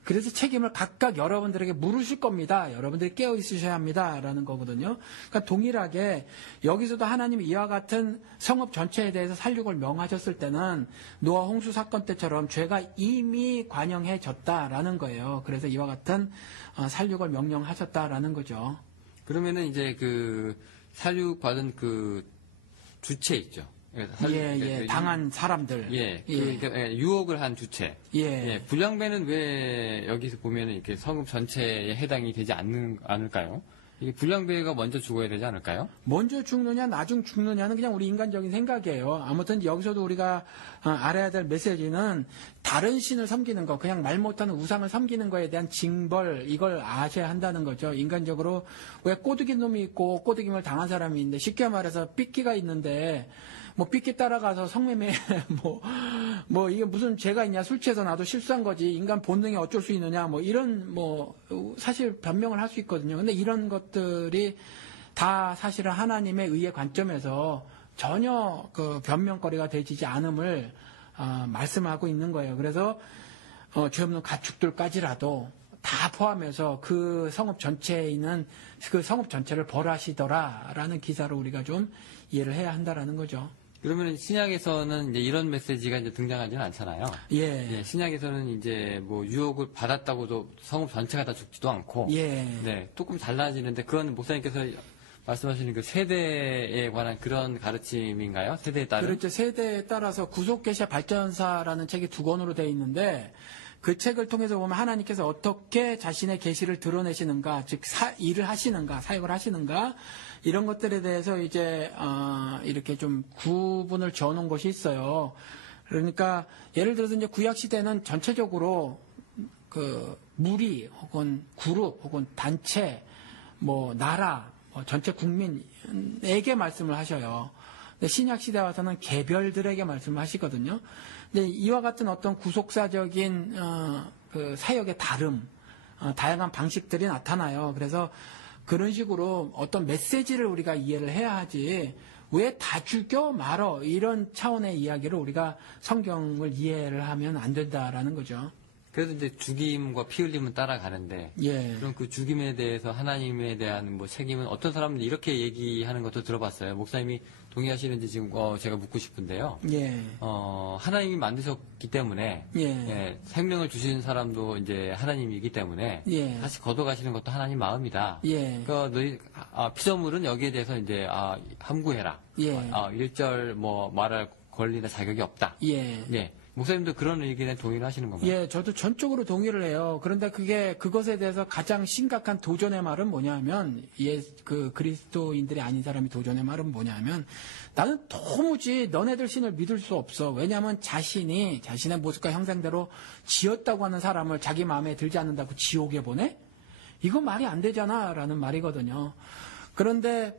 그래서 책임을 각각 여러분들에게 물으실 겁니다. 여러분들이 깨어 있으셔야 합니다. 라는 거거든요. 그러니까 동일하게 여기서도 하나님이 이와 같은 성읍 전체에 대해서 살육을 명하셨을 때는 노아 홍수 사건 때처럼 죄가 이미 관영해졌다라는 거예요. 그래서 이와 같은 살육을 명령하셨다라는 거죠. 그러면은 이제 그 살육받은 그 주체 있죠. 당한 사람들. 그러니까 유혹을 한 주체. 불량배는 왜 여기서 보면은 이렇게 성읍 전체에 해당이 되지 않을까요? 이게 불량배가 먼저 죽어야 되지 않을까요? 먼저 죽느냐, 나중 죽느냐는 그냥 우리 인간적인 생각이에요. 아무튼 여기서도 우리가 알아야 될 메시지는 다른 신을 섬기는 거, 그냥 말 못하는 우상을 섬기는 거에 대한 징벌, 이걸 아셔야 한다는 거죠. 인간적으로 왜 꼬드긴 놈이 있고 꼬드김을 당한 사람이 있는데 쉽게 말해서 삐끼가 있는데 뭐 삐끼 따라가서 성매매 뭐 이게 무슨 죄가 있냐, 술 취해서 나도 실수한 거지, 인간 본능이 어쩔 수 있느냐, 뭐 이런 뭐 사실 변명을 할 수 있거든요. 근데 이런 것들이 다 사실은 하나님의 의의 관점에서 전혀 그 변명거리가 되지 않음을 말씀하고 있는 거예요. 그래서 죄 없는 가축들까지라도 다 포함해서 그 성읍 전체에 있는 그 성읍 전체를 벌하시더라라는 기사로 우리가 좀 이해를 해야 한다라는 거죠. 그러면 신약에서는 이제 이런 메시지가 이제 등장하지는 않잖아요. 신약에서는 이제 뭐 유혹을 받았다고도 성읍 전체가 다 죽지도 않고, 조금 달라지는데 그건 목사님께서 말씀하시는 그 세대에 관한 그런 가르침인가요? 세대에 따른? 그렇죠. 세대에 따라서 구속계시와 발전사라는 책이 2권으로 되어 있는데 그 책을 통해서 보면 하나님께서 어떻게 자신의 계시를 드러내시는가, 즉 일을 하시는가, 사역을 하시는가, 이런 것들에 대해서 이제 이렇게 좀 구분을 지어놓은 것이 있어요. 그러니까 예를 들어서 이제 구약 시대는 전체적으로 그 무리 혹은 그룹 혹은 단체, 뭐 나라, 전체 국민에게 말씀을 하셔요. 근데 신약 시대 와서는 개별들에게 말씀을 하시거든요. 근데 이와 같은 어떤 구속사적인 그 사역의 다름, 다양한 방식들이 나타나요. 그래서 그런 식으로 어떤 메시지를 우리가 이해를 해야 하지, 왜 다 죽여 말어, 이런 차원의 이야기를 우리가 성경을 이해를 하면 안 된다라는 거죠. 그래서 이제 죽임과 피 흘림은 따라가는데, 예. 그럼 그 죽임에 대해서 하나님에 대한 뭐 책임은 어떤 사람들 이렇게 얘기하는 것도 들어봤어요. 목사님이 동의하시는지 지금 제가 묻고 싶은데요. 예. 하나님이 만드셨기 때문에 예. 생명을 주신 사람도 이제 하나님이기 때문에 예. 다시 걷어가시는 것도 하나님 마음이다. 예. 그러니까 너희 피조물은 여기에 대해서 이제 함구해라. 예. 일절 뭐 말할 권리나 자격이 없다. 예. 네. 목사님도 그런 의견에 동의를 하시는 건가요? 예, 저도 전적으로 동의를 해요. 그런데 그것에 대해서 가장 심각한 도전의 말은 뭐냐면, 그 그리스도인들이 아닌 사람이 도전의 말은 뭐냐면, 나는 도무지 너네들 신을 믿을 수 없어. 왜냐하면 자신의 모습과 형상대로 지었다고 하는 사람을 자기 마음에 들지 않는다고 지옥에 보내? 이거 말이 안 되잖아, 라는 말이거든요. 그런데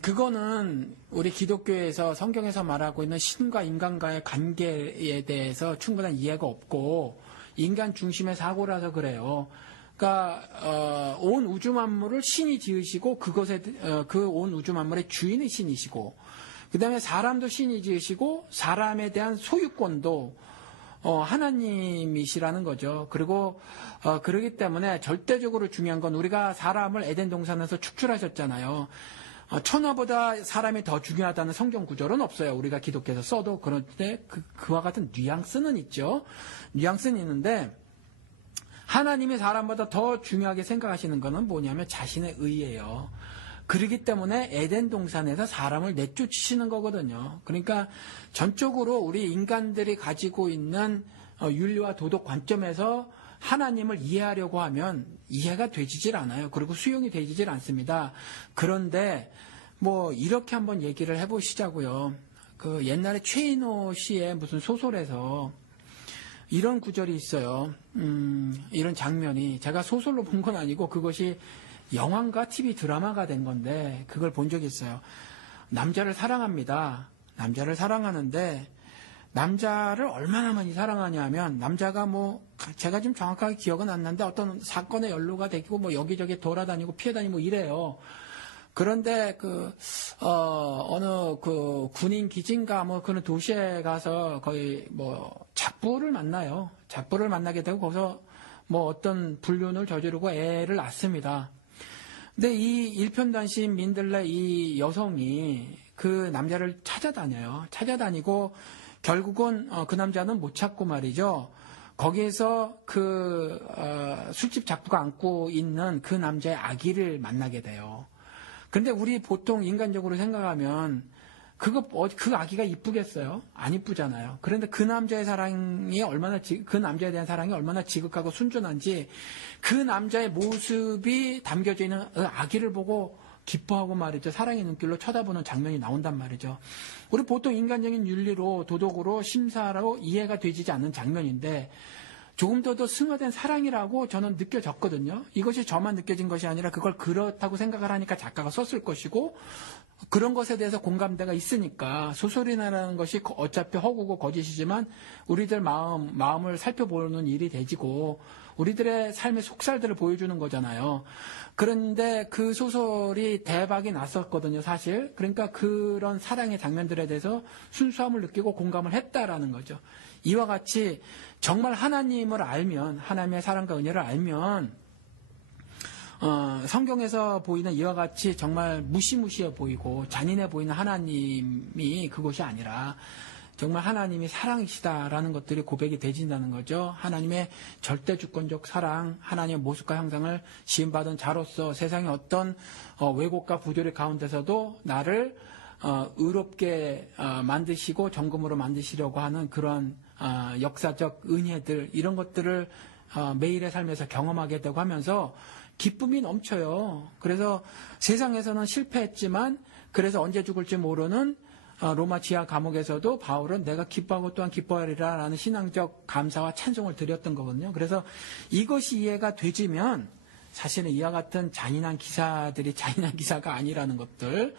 그거는 우리 기독교에서 성경에서 말하고 있는 신과 인간과의 관계에 대해서 충분한 이해가 없고 인간 중심의 사고라서 그래요. 그러니까 온 우주 만물을 신이 지으시고 그것에 그 온 우주 만물의 주인이 신이시고 그다음에 사람도 신이 지으시고 사람에 대한 소유권도 하나님이시라는 거죠. 그리고 그러기 때문에 절대적으로 중요한 건 우리가 사람을 에덴 동산에서 축출하셨잖아요. 천하보다 사람이 더 중요하다는 성경 구절은 없어요. 우리가 기독교에서 써도. 그런데 그와 같은 뉘앙스는 있죠. 뉘앙스는 있는데 하나님이 사람보다 더 중요하게 생각하시는 것은 뭐냐면 자신의 의예요. 그렇기 때문에 에덴 동산에서 사람을 내쫓으시는 거거든요. 그러니까 전적으로 우리 인간들이 가지고 있는 윤리와 도덕 관점에서 하나님을 이해하려고 하면 이해가 되지질 않아요. 그리고 수용이 되지질 않습니다. 그런데 뭐 이렇게 한번 얘기를 해보시자고요. 그 옛날에 최인호 씨의 무슨 소설에서 이런 구절이 있어요. 이런 장면이 제가 소설로 본 건 아니고 그것이 영화인가 TV 드라마가 된 건데 그걸 본 적이 있어요. 남자를 사랑합니다. 남자를 사랑하는데 남자를 얼마나 많이 사랑하냐면 남자가 뭐 제가 지금 정확하게 기억은 안 나는데 어떤 사건에 연루가 되고 뭐 여기저기 돌아다니고 피해다니고 이래요. 그런데 어느 그 군인 기지인가 뭐 그런 도시에 가서 거의 뭐 잡부를 만나요. 잡부를 만나게 되고 거기서 뭐 어떤 불륜을 저지르고 애를 낳습니다. 근데 이 일편단심 민들레 이 여성이 그 남자를 찾아다녀요. 찾아다니고 결국은 그 남자는 못 찾고 말이죠. 거기에서 술집 잡부가 안고 있는 그 남자의 아기를 만나게 돼요. 그런데 우리 보통 인간적으로 생각하면 그 아기가 이쁘겠어요? 안 이쁘잖아요. 그런데 그 남자의 사랑이 그 남자에 대한 사랑이 얼마나 지극하고 순전한지 그 남자의 모습이 담겨져 있는 아기를 보고 기뻐하고 말이죠. 사랑의 눈길로 쳐다보는 장면이 나온단 말이죠. 우리 보통 인간적인 윤리로 도덕으로 심사로 이해가 되지 않는 장면인데 조금 더 승화된 사랑이라고 저는 느껴졌거든요. 이것이 저만 느껴진 것이 아니라 그걸 그렇다고 생각을 하니까 작가가 썼을 것이고 그런 것에 대해서 공감대가 있으니까 소설이라는 것이 어차피 허구고 거짓이지만 우리들 마음을 살펴보는 일이 되지고 우리들의 삶의 속살들을 보여주는 거잖아요. 그런데 그 소설이 대박이 났었거든요, 사실. 그러니까 그런 사랑의 장면들에 대해서 순수함을 느끼고 공감을 했다라는 거죠. 이와 같이 정말 하나님을 알면, 하나님의 사랑과 은혜를 알면, 성경에서 보이는 이와 같이 정말 무시무시해 보이고 잔인해 보이는 하나님이 그것이 아니라 정말 하나님이 사랑이시다라는 것들이 고백이 되진다는 거죠. 하나님의 절대 주권적 사랑, 하나님의 모습과 형상을 지음받은 자로서 세상의 어떤 왜곡과 부조리 가운데서도 나를 의롭게 만드시고 정금으로 만드시려고 하는 그런 역사적 은혜들 이런 것들을 매일의 삶에서 경험하게 되고 하면서 기쁨이 넘쳐요. 그래서 세상에서는 실패했지만 그래서 언제 죽을지 모르는 로마 지하 감옥에서도 바울은 내가 기뻐하고 또한 기뻐하리라 라는 신앙적 감사와 찬송을 드렸던 거거든요. 그래서 이것이 이해가 되지면 사실은 이와 같은 잔인한 기사들이 잔인한 기사가 아니라는 것들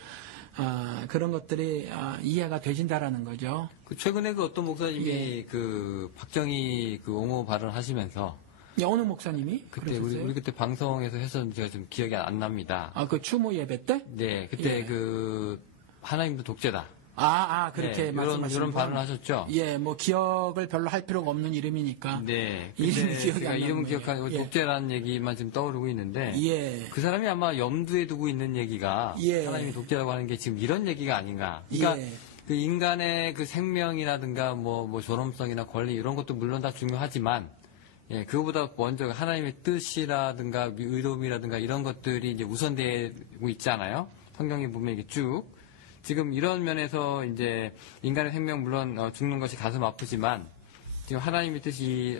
그런 것들이 이해가 되진다라는 거죠. 최근에 그 어떤 목사님이 예. 그 박정희 그 옹호 발언하시면서 어느 목사님이 그때 그러셨어요? 우리 그때 방송에서 했었는지가 좀 기억이 안 납니다. 그 추모 예배 때? 네, 그때 예. 그 하나님도 독재다. 그렇게 네, 말씀하시는 이런 발언을 하셨죠. 예, 뭐 기억을 별로 할 필요가 없는 이름이니까. 네, 이름이 근데 기억이 제가 안 이름은 나는 기억하고 거예요. 예. 독재라는 얘기만 지금 떠오르고 있는데 예. 그 사람이 아마 염두에 두고 있는 얘기가 예. 하나님이 독재라고 하는 게 지금 이런 얘기가 아닌가. 그러니까 예. 그 인간의 그 생명이라든가 뭐 존엄성이나 권리 이런 것도 물론 다 중요하지만 예, 그거보다 먼저 하나님의 뜻이라든가 의로움이라든가 이런 것들이 이제 우선되고 있잖아요. 성경에 보면 이게 쭉 지금 이런 면에서 이제 인간의 생명 물론 죽는 것이 가슴 아프지만 지금 하나님의 뜻이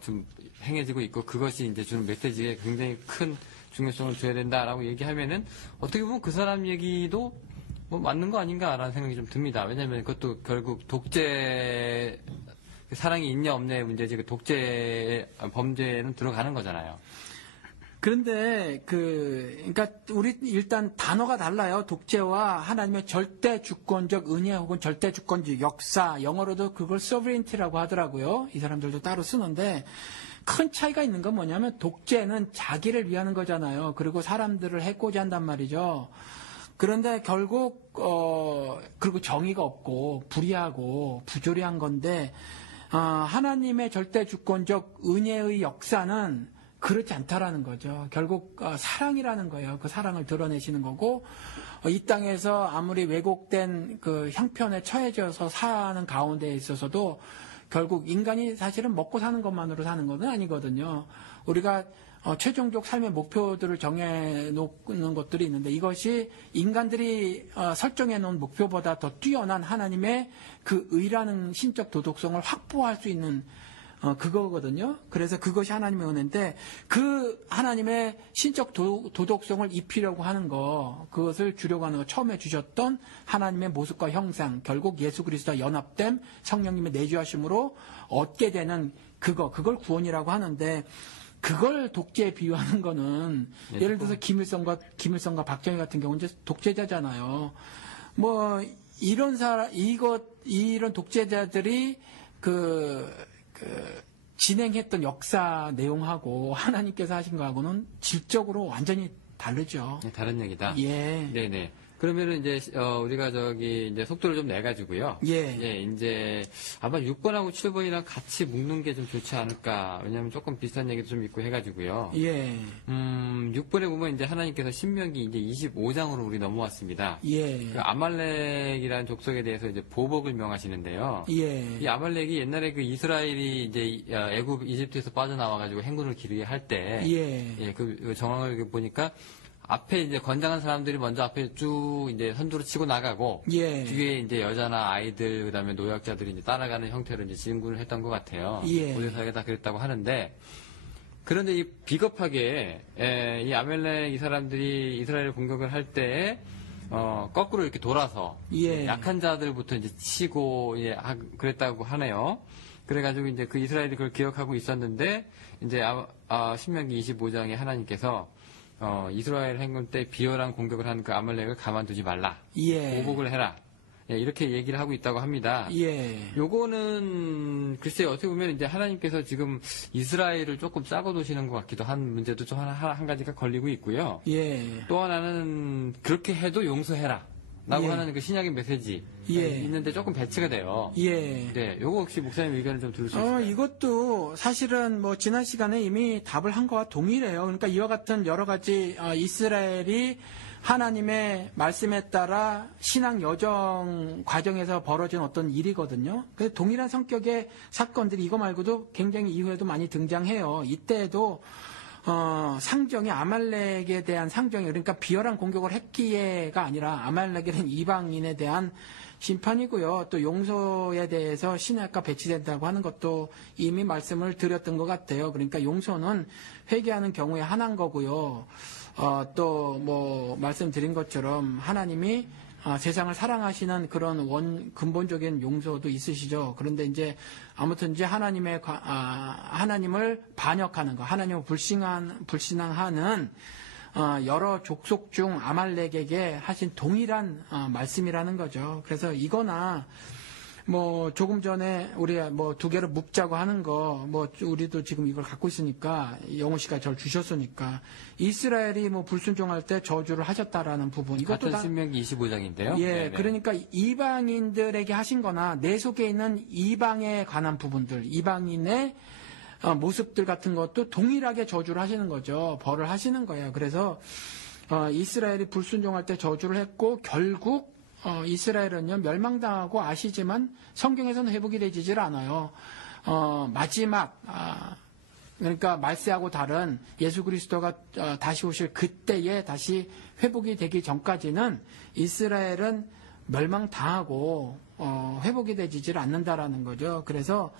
좀 행해지고 있고 그것이 이제 주는 메시지에 굉장히 큰 중요성을 줘야 된다라고 얘기하면은 어떻게 보면 그 사람 얘기도 뭐 맞는 거 아닌가라는 생각이 좀 듭니다. 왜냐하면 그것도 결국 독재 사랑이 있냐 없냐의 문제지 그 독재 범죄는 들어가는 거잖아요. 그런데 그러니까 우리 일단 단어가 달라요. 독재와 하나님의 절대 주권적 은혜 혹은 절대 주권적 역사, 영어로도 그걸 sovereignty라고 하더라고요. 이 사람들도 따로 쓰는데 큰 차이가 있는 건 뭐냐면 독재는 자기를 위하는 거잖아요. 그리고 사람들을 해코지 한단 말이죠. 그런데 결국 그리고 정의가 없고 불의하고 부조리한 건데 하나님의 절대 주권적 은혜의 역사는 그렇지 않다라는 거죠. 결국 사랑이라는 거예요. 그 사랑을 드러내시는 거고 이 땅에서 아무리 왜곡된 그 형편에 처해져서 사는 가운데 있어서도 결국 인간이 사실은 먹고 사는 것만으로 사는 것은 아니거든요. 우리가 최종적 삶의 목표들을 정해놓는 것들이 있는데 이것이 인간들이 설정해놓은 목표보다 더 뛰어난 하나님의 그 의라는 신적 도덕성을 확보할 수 있는 그거거든요. 그래서 그것이 하나님의 은혜인데 그 하나님의 신적 도덕성을 입히려고 하는 거 그것을 주려고 하는 거 처음에 주셨던 하나님의 모습과 형상 결국 예수 그리스도와 연합됨 성령님의 내주하심으로 얻게 되는 그걸 구원이라고 하는데 그걸 독재에 비유하는 거는 예를 들어서 김일성과 박정희 같은 경우는 이제 독재자잖아요. 뭐 이런 이런 독재자들이 진행했던 역사 내용하고 하나님께서 하신 거하고는 질적으로 완전히 다르죠. 네, 다른 얘기다. 예. 네네. 그러면은 이제 우리가 이제 속도를 좀 내가지고요. 예. 이제 아마 6번하고 7번이랑 같이 묶는 게 좀 좋지 않을까. 왜냐하면 조금 비슷한 얘기도 좀 있고 해가지고요. 예. 6번에 보면 이제 하나님께서 신명기 이제 25장으로 우리 넘어왔습니다. 예. 그 아말렉이라는 족속에 대해서 이제 보복을 명하시는데요. 예. 이 아말렉이 옛날에 그 이스라엘이 이제 이집트에서 빠져나와가지고 행군을 기르게 할 때, 예. 그 정황을 보니까 앞에 이제 건장한 사람들이 먼저 앞에 쭉 이제 선두로 치고 나가고 예. 뒤에 이제 여자나 아이들 그다음에 노약자들이 이제 따라가는 형태로 이제 진군을 했던 것 같아요. 예. 고대사에 다 그랬다고 하는데 그런데 이 비겁하게 이 아멜렉 이 사람들이 이스라엘을 공격을 할 때 거꾸로 이렇게 돌아서 예. 약한 자들부터 이제 치고 그랬다고 하네요. 그래가지고 이제 그 이스라엘이 그걸 기억하고 있었는데 이제 신명기 25장에 하나님께서 이스라엘 행군 때 비열한 공격을 한 그 아말렉을 가만두지 말라. 예. 보복을 해라. 이렇게 얘기를 하고 있다고 합니다. 예. 요거는 글쎄요 어떻게 보면 이제 하나님께서 지금 이스라엘을 조금 짜고 도시는 것 같기도 한 문제도 좀 한 가지가 걸리고 있고요. 예. 또 하나는 그렇게 해도 용서해라. 라고 예. 하는 그 신약의 메시지 예. 있는데 조금 배치가 돼요. 예. 네, 요거 혹시 목사님 의견을 좀 들을 수 있을까요? 이것도 사실은 뭐 지난 시간에 이미 답을 한 거와 동일해요. 그러니까 이와 같은 여러 가지 이스라엘이 하나님의 말씀에 따라 신앙 여정 과정에서 벌어진 어떤 일이거든요. 그래서 동일한 성격의 사건들이 이거 말고도 굉장히 이후에도 많이 등장해요. 이때에도 상정이 아말렉에 대한 상정이 그러니까 비열한 공격을 했기에가 아니라 아말렉에는 이방인에 대한 심판이고요. 또 용서에 대해서 신약과 배치된다고 하는 것도 이미 말씀을 드렸던 것 같아요. 그러니까 용서는 회개하는 경우에 하나인 거고요. 또 뭐 말씀드린 것처럼 하나님이 세상을 사랑하시는 그런 근본적인 용서도 있으시죠. 그런데 이제 아무튼 이제 하나님을 반역하는 거, 하나님을 불신앙하는 여러 족속 중 아말렉에게 하신 동일한 말씀이라는 거죠. 그래서 이거나 뭐 조금 전에 우리가 뭐 두 개를 묶자고 하는 거, 뭐 우리도 지금 이걸 갖고 있으니까 영호 씨가 저를 주셨으니까 이스라엘이 뭐 불순종할 때 저주를 하셨다라는 부분, 이것도 같은 다 신명기 25장인데요. 예, 그러니까 이방인들에게 하신 거나 내 속에 있는 이방에 관한 부분들, 이방인의 모습들 같은 것도 동일하게 저주를 하시는 거죠. 벌을 하시는 거예요. 그래서 이스라엘이 불순종할 때 저주를 했고 결국 이스라엘은요 멸망당하고 아시지만 성경에서는 회복이 되지질 않아요. 마지막 그러니까 말세하고 다른 예수 그리스도가 다시 오실 그때에 다시 회복이 되기 전까지는 이스라엘은 멸망당하고 회복이 되지질 않는다라는 거죠. 그래서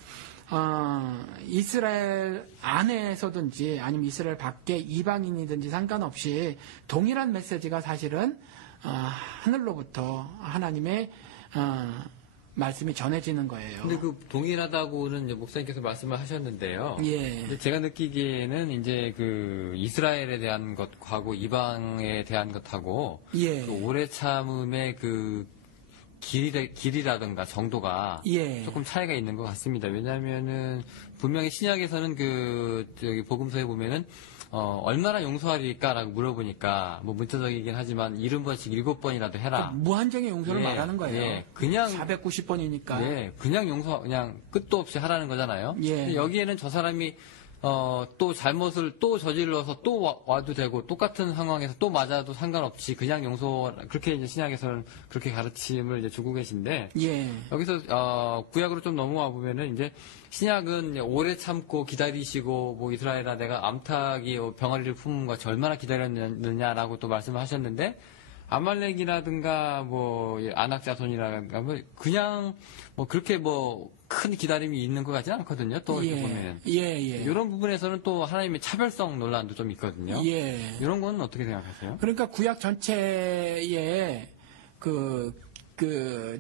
이스라엘 안에서든지 아니면 이스라엘 밖에 이방인이든지 상관없이 동일한 메시지가 사실은 하늘로부터 하나님의 말씀이 전해지는 거예요. 근데 그 동일하다고는 이제 목사님께서 말씀을 하셨는데요. 예. 근데 제가 느끼기에는 이제 그 이스라엘에 대한 것하고 이방에 대한 것하고 예. 그 오래 참음의 그 길이라든가 정도가 예. 조금 차이가 있는 것 같습니다. 왜냐하면은 분명히 신약에서는 저기 복음서에 보면은 얼마나 용서하리까라고 물어보니까 뭐 문자적이긴 하지만 70번씩 7번이라도 해라. 무한정의 용서를 예, 말하는 거예요. 예, 그냥 490번이니까. 예, 그냥 그냥 끝도 없이 하라는 거잖아요. 예. 근데 여기에는 저 사람이 또 잘못을 또 저질러서 또 와도 되고 똑같은 상황에서 또 맞아도 상관없이 그냥 그렇게 이제 신약에서는 그렇게 가르침을 이제 주고 계신데 예. 여기서 구약으로 좀 넘어와 보면은 이제 신약은 이제 오래 참고 기다리시고 뭐 이스라엘아 내가 암탉이 병아리를 품은 것이 얼마나 기다렸느냐라고 또 말씀을 하셨는데 아말렉이라든가 뭐 아낙 자손이라든가 뭐 그냥 뭐 그렇게 뭐 큰 기다림이 있는 것 같지는 않거든요. 또 이렇게 보면은 예. 이런 부분에서는 또 하나님의 차별성 논란도 좀 있거든요. 예. 이런 건 어떻게 생각하세요? 그러니까 구약 전체에 그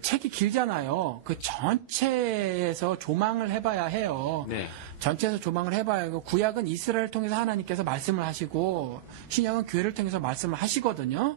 책이 길잖아요. 그 전체에서 조망을 해봐야 해요. 네. 전체에서 조망을 해봐야 하고 구약은 이스라엘을 통해서 하나님께서 말씀을 하시고 신약은 교회를 통해서 말씀을 하시거든요.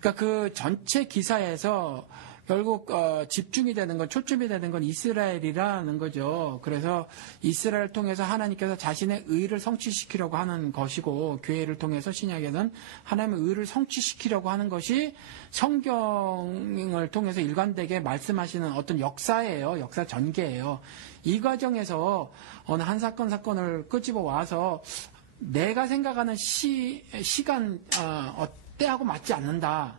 그러니까 그 전체 기사에서 결국 집중이 되는 건 초점이 되는 건 이스라엘이라는 거죠. 그래서 이스라엘을 통해서 하나님께서 자신의 의를 성취시키려고 하는 것이고 교회를 통해서 신약에는 하나님의 의를 성취시키려고 하는 것이 성경을 통해서 일관되게 말씀하시는 어떤 역사예요. 역사 전개예요. 이 과정에서 어느 한 사건을 끄집어 와서 내가 생각하는 시간 때하고 맞지 않는다.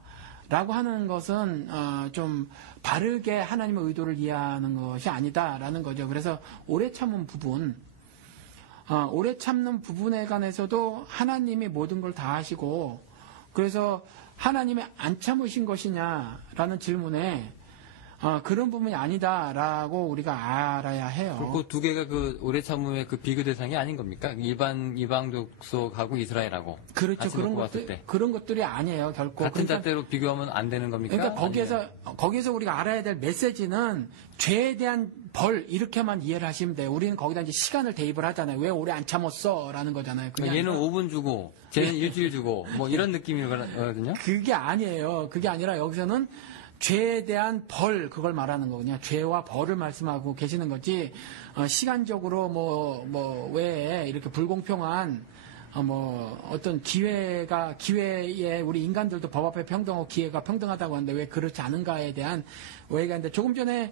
라고 하는 것은 좀 바르게 하나님의 의도를 이해하는 것이 아니다라는 거죠. 그래서 오래 참는 부분에 관해서도 하나님이 모든 걸 다 하시고 그래서 하나님이 안 참으신 것이냐라는 질문에 그런 부분이 아니다라고 우리가 알아야 해요. 그리고 두 개가 그 오래 참음의 그 비교 대상이 아닌 겁니까? 이방 족속하고 이스라엘하고. 그렇죠. 그런 것들이 아니에요. 결코. 같은 잣대로 비교하면 안 되는 겁니까? 그러니까 거기서 우리가 알아야 될 메시지는 죄에 대한 벌 이렇게만 이해를 하시면 돼요. 우리는 거기다 이제 시간을 대입을 하잖아요. 왜 오래 안 참았어라는 거잖아요. 그러니까 얘는 5분 주고 쟤는 일주일 주고 뭐 이런 느낌이거든요. 그게 아니에요. 그게 아니라 여기서는 죄에 대한 벌 그걸 말하는 거거든요. 죄와 벌을 말씀하고 계시는 거지. 시간적으로 왜 이렇게 불공평한 어떤 기회에 우리 인간들도 법 앞에 평등하고 기회가 평등하다고 하는데 왜 그렇지 않은가에 대한 오해가 있는데 조금 전에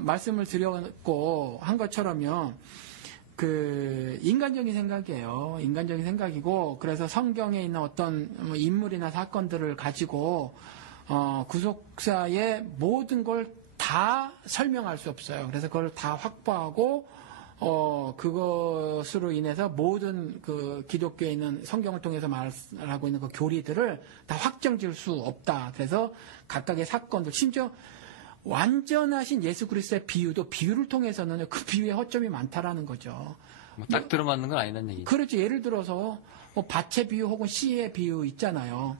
말씀을 드렸고 한 것처럼요. 그 인간적인 생각이에요. 인간적인 생각이고 그래서 성경에 있는 어떤 인물이나 사건들을 가지고 구속사의 모든 걸 다 설명할 수 없어요. 그래서 그걸 다 확보하고 그것으로 인해서 모든 그 기독교에 있는 성경을 통해서 말하고 있는 그 교리들을 다 확정 지을 수 없다. 그래서 각각의 사건들 심지어 완전하신 예수 그리스도의 비유도 비유를 통해서는 그 비유에 허점이 많다라는 거죠. 뭐 딱 들어맞는 건 아니란 얘기죠. 그렇죠. 예를 들어서 뭐 밭의 비유 혹은 씨의 비유 있잖아요.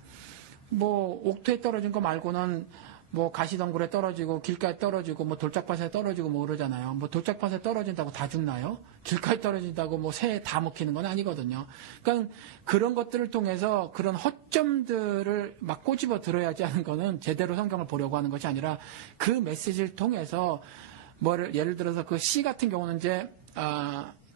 뭐 옥토에 떨어진 거 말고는 뭐 가시덩굴에 떨어지고 길가에 떨어지고 뭐 돌짝밭에 떨어지고 뭐 그러잖아요. 뭐 돌짝밭에 떨어진다고 다 죽나요? 길가에 떨어진다고 뭐 새에 다 먹히는 건 아니거든요. 그러니까 그런 것들을 통해서 그런 허점들을 막 꼬집어 들어야지 하는 거는 제대로 성경을 보려고 하는 것이 아니라 그 메시지를 통해서 뭐를 예를 들어서 그 씨 같은 경우는 이제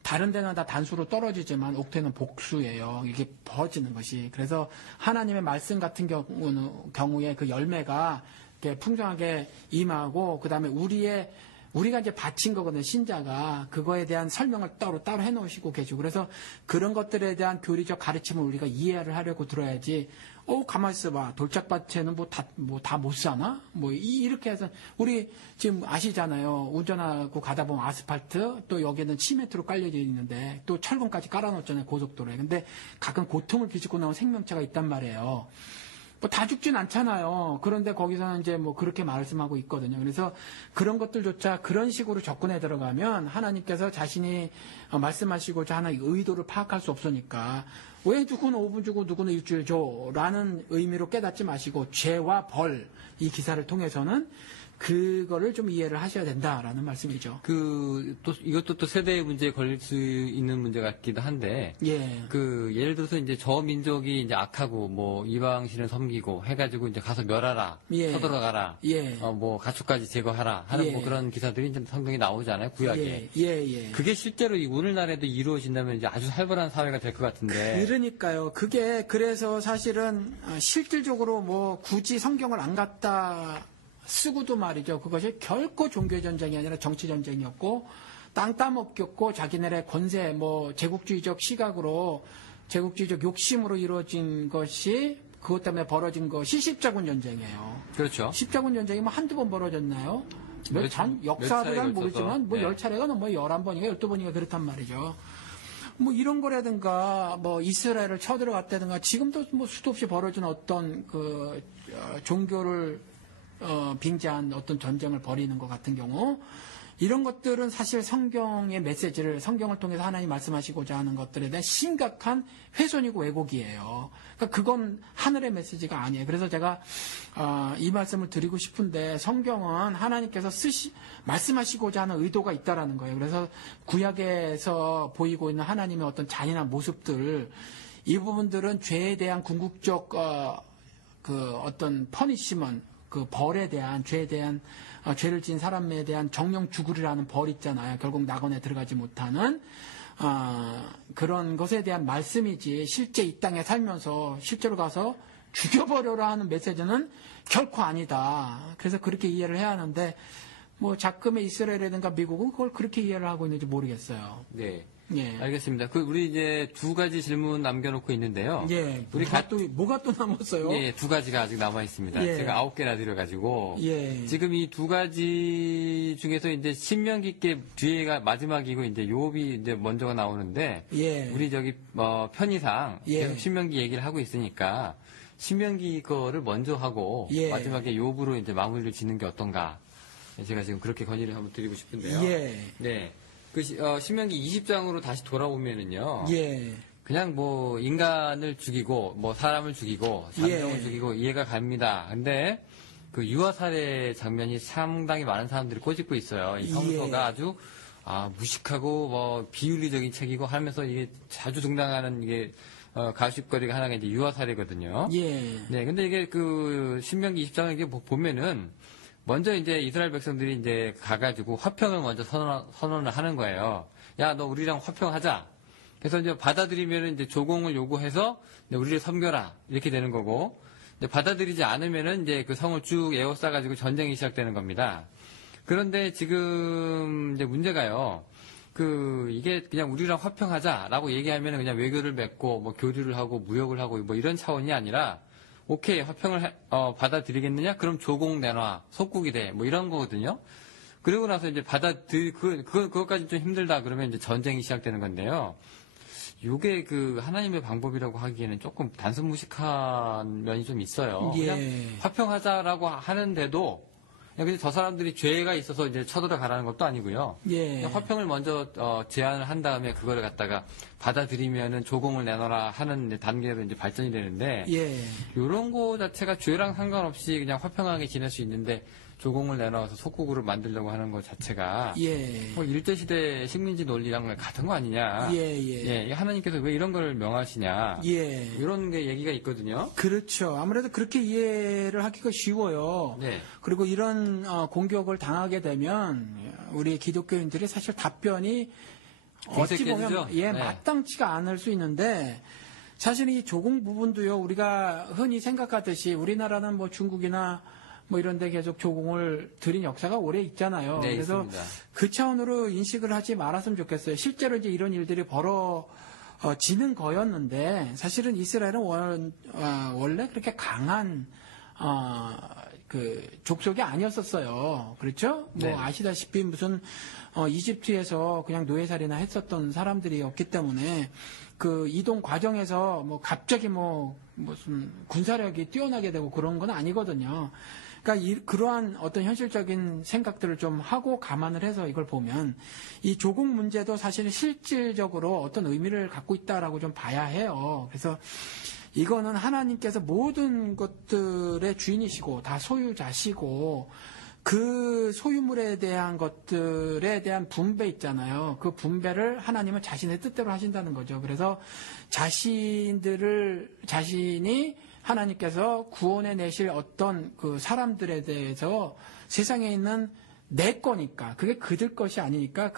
다른 데는 다 단수로 떨어지지만 옥토는 복수예요. 이게 벌어지는 것이. 그래서 하나님의 말씀 같은 경우에 그 열매가 이렇게 풍성하게 임하고 그다음에 우리가 이제 바친 거거든요. 신자가 그거에 대한 설명을 따로 해놓으시고 계시고 그래서 그런 것들에 대한 교리적 가르침을 우리가 이해를 하려고 들어야지. 가만 있어봐. 돌짝밭에는 다 못 사나? 이렇게 해서, 우리 지금 아시잖아요. 운전하고 가다 보면 아스팔트, 또 여기는 시멘트로 깔려져 있는데, 또 철근까지 깔아놓잖아요. 고속도로에. 근데 가끔 고통을 비집고 나온 생명체가 있단 말이에요. 다 죽진 않잖아요. 그런데 거기서는 이제 그렇게 말씀하고 있거든요. 그래서 그런 것들조차 그런 식으로 접근해 들어가면 하나님께서 자신이 말씀하시고자 하는 의도를 파악할 수 없으니까 왜 누구는 5분 주고 누구는 일주일 줘? 라는 의미로 깨닫지 마시고 죄와 벌, 이 기사를 통해서는 그거를 좀 이해를 하셔야 된다라는 말씀이죠. 이것도 또 세대의 문제에 걸릴 수 있는 문제 같기도 한데, 예를 들어서 이제 저 민족이 이제 악하고, 뭐, 이방신을 섬기고 해가지고 이제 가서 멸하라, 쳐들어가라, 뭐, 가축까지 제거하라 하는 뭐 그런 기사들이 이제 성경에 나오잖아요, 구약에. 그게 실제로 오늘날에도 이루어진다면 이제 아주 살벌한 사회가 될 것 같은데. 그러니까요. 그래서 사실은 실질적으로 뭐 굳이 성경을 안 갖다 쓰고도 말이죠. 그것이 결코 종교전쟁이 아니라 정치전쟁이었고 땅 따먹겼고 자기네의 권세 제국주의적 시각으로 제국주의적 욕심으로 이루어진 것이 그것 때문에 벌어진 것이 십자군 전쟁이에요. 그렇죠. 십자군 전쟁이 한두 번 벌어졌나요? 역사를 잘 모르지만 10차례가 넘어 11번인가 12번인가 그렇단 말이죠. 이런 거라든가 이스라엘을 쳐들어갔다든가 지금도 수도 없이 벌어지는 어떤 종교를 빙자한 어떤 전쟁을 벌이는 것 같은 경우 이런 것들은 사실 성경의 메시지를 성경을 통해서 하나님 말씀하시고자 하는 것들에 대한 심각한 훼손이고 왜곡이에요. 그러니까 그건 하늘의 메시지가 아니에요. 그래서 제가 이 말씀을 드리고 싶은데 성경은 하나님께서 말씀하시고자 하는 의도가 있다라는 거예요. 그래서 구약에서 보이고 있는 하나님의 어떤 잔인한 모습들 이 부분들은 죄에 대한 궁극적 어떤 퍼니시먼트 벌에 대한 죄에 대한 죄를 지은 사람에 대한 정령 죽으리라는 벌 있잖아요. 결국 낙원에 들어가지 못하는 그런 것에 대한 말씀이지 실제 이 땅에 살면서 실제로 가서 죽여버려라 하는 메시지는 결코 아니다. 그래서 그렇게 이해를 해야 하는데 작금의 이스라엘이라든가 미국은 그걸 그렇게 이해를 하고 있는지 모르겠어요. 네. 알겠습니다. 우리 이제 두 가지 질문 남겨놓고 있는데요. 뭐가 또 남았어요? 두 가지가 아직 남아 있습니다. 제가 9개나 드려가지고. 지금 이 두 가지 중에서 이제 신명기께 뒤에가 마지막이고 이제 욥이 이제 먼저가 나오는데. 우리 편의상 계속 신명기 얘기를 하고 있으니까 신명기 거를 먼저 하고 마지막에 욥으로 이제 마무리를 짓는 게 어떤가. 제가 지금 그렇게 건의를 한번 드리고 싶은데요. 네. 신명기 20장으로 다시 돌아오면은요. 그냥 인간을 죽이고, 사람을 죽이고, 잠정을 죽이고, 이해가 갑니다. 근데, 유아 살해 장면이 상당히 많은 사람들이 꼬집고 있어요. 이 성서가 아주, 무식하고, 비윤리적인 책이고 하면서 이게 자주 등장하는 이게, 가십거리가 하나가 이제 유아 살해거든요. 네, 근데 이게 신명기 20장을 이렇게 보면은, 먼저 이제 이스라엘 백성들이 이제 가가지고 화평을 먼저 선언을 하는 거예요. 야, 너 우리랑 화평하자. 그래서 이제 받아들이면 이제 조공을 요구해서 우리를 섬겨라. 이렇게 되는 거고. 받아들이지 않으면은 이제 그 성을 쭉 에워싸가지고 전쟁이 시작되는 겁니다. 그런데 지금 이제 문제가요. 이게 그냥 우리랑 화평하자라고 얘기하면은 그냥 외교를 맺고 교류를 하고 무역을 하고 이런 차원이 아니라 오케이, 화평을 받아들이겠느냐? 그럼 조공 내놔. 속국이 돼. 이런 거거든요. 그리고 나서 이제 그것까지 좀 힘들다. 그러면 이제 전쟁이 시작되는 건데요. 요게 하나님의 방법이라고 하기에는 조금 단순무식한 면이 좀 있어요. 그냥 화평하자라고 하는데도 근데 저 사람들이 죄가 있어서 이제 쳐들어가라는 것도 아니고요. 예. 그냥 화평을 먼저 제안을 한 다음에 그거를 갖다가 받아들이면은 조공을 내놔라 하는 이제 단계로 이제 발전이 되는데 예. 이런 거 자체가 죄랑 상관없이 그냥 화평하게 지낼 수 있는데 조공을 내놔서 속국으로 만들려고 하는 것 자체가 예. 뭐 일제시대 식민지 논리랑 같은 거 아니냐. 예. 하나님께서 왜 이런 걸 명하시냐. 예. 이런 게 얘기가 있거든요. 그렇죠. 아무래도 그렇게 이해를 하기가 쉬워요. 네. 그리고 이런 공격을 당하게 되면 우리 기독교인들이 사실 답변이 어찌 보면 어색해지죠? 네. 마땅치가 않을 수 있는데 사실 이 조공 부분도요. 우리가 흔히 생각하듯이 우리나라는 뭐 중국이나 뭐 이런 데 계속 조공을 들인 역사가 오래 있잖아요. 네, 그래서 있습니다. 그 차원으로 인식을 하지 말았으면 좋겠어요. 실제로 이제 이런 일들이 벌어지는 거였는데 사실은 이스라엘은 원래 그렇게 강한 그 족속이 아니었었어요. 그렇죠? 네. 뭐 아시다시피 무슨 이집트에서 그냥 노예살이나 했었던 사람들이었기 때문에 그 이동 과정에서 뭐 갑자기 뭐 무슨 군사력이 뛰어나게 되고 그런 건 아니거든요. 그러니까 그러한 어떤 현실적인 생각들을 좀 하고 감안을 해서 이걸 보면 이 조공 문제도 사실 실질적으로 어떤 의미를 갖고 있다라고 좀 봐야 해요. 그래서 이거는 하나님께서 모든 것들의 주인이시고 다 소유자시고 그 소유물에 대한 것들에 대한 분배 있잖아요. 그 분배를 하나님은 자신의 뜻대로 하신다는 거죠. 그래서 자신이 하나님께서 구원해 내실 어떤 그 사람들에 대해서 세상에 있는 내 거니까 그게 그들 것이 아니니까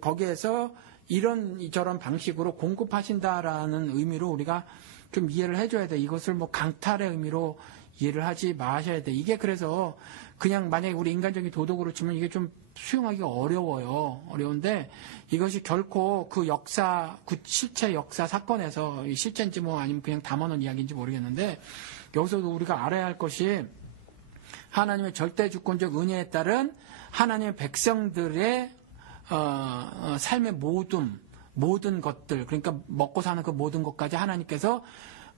거기에서 이런 방식으로 공급하신다라는 의미로 우리가 좀 이해를 해줘야 돼. 이것을 뭐 강탈의 의미로 이해를 하지 마셔야 돼. 이게 그래서 그냥 만약에 우리 인간적인 도덕으로 치면 이게 좀 수용하기가 어려워요. 어려운데 이것이 결코 그 실체 역사 사건에서 실체인지 뭐 아니면 그냥 담아놓은 이야기인지 모르겠는데 여기서도 우리가 알아야 할 것이 하나님의 절대 주권적 은혜에 따른 하나님의 백성들의 삶의 모든 것들 그러니까 먹고 사는 그 모든 것까지 하나님께서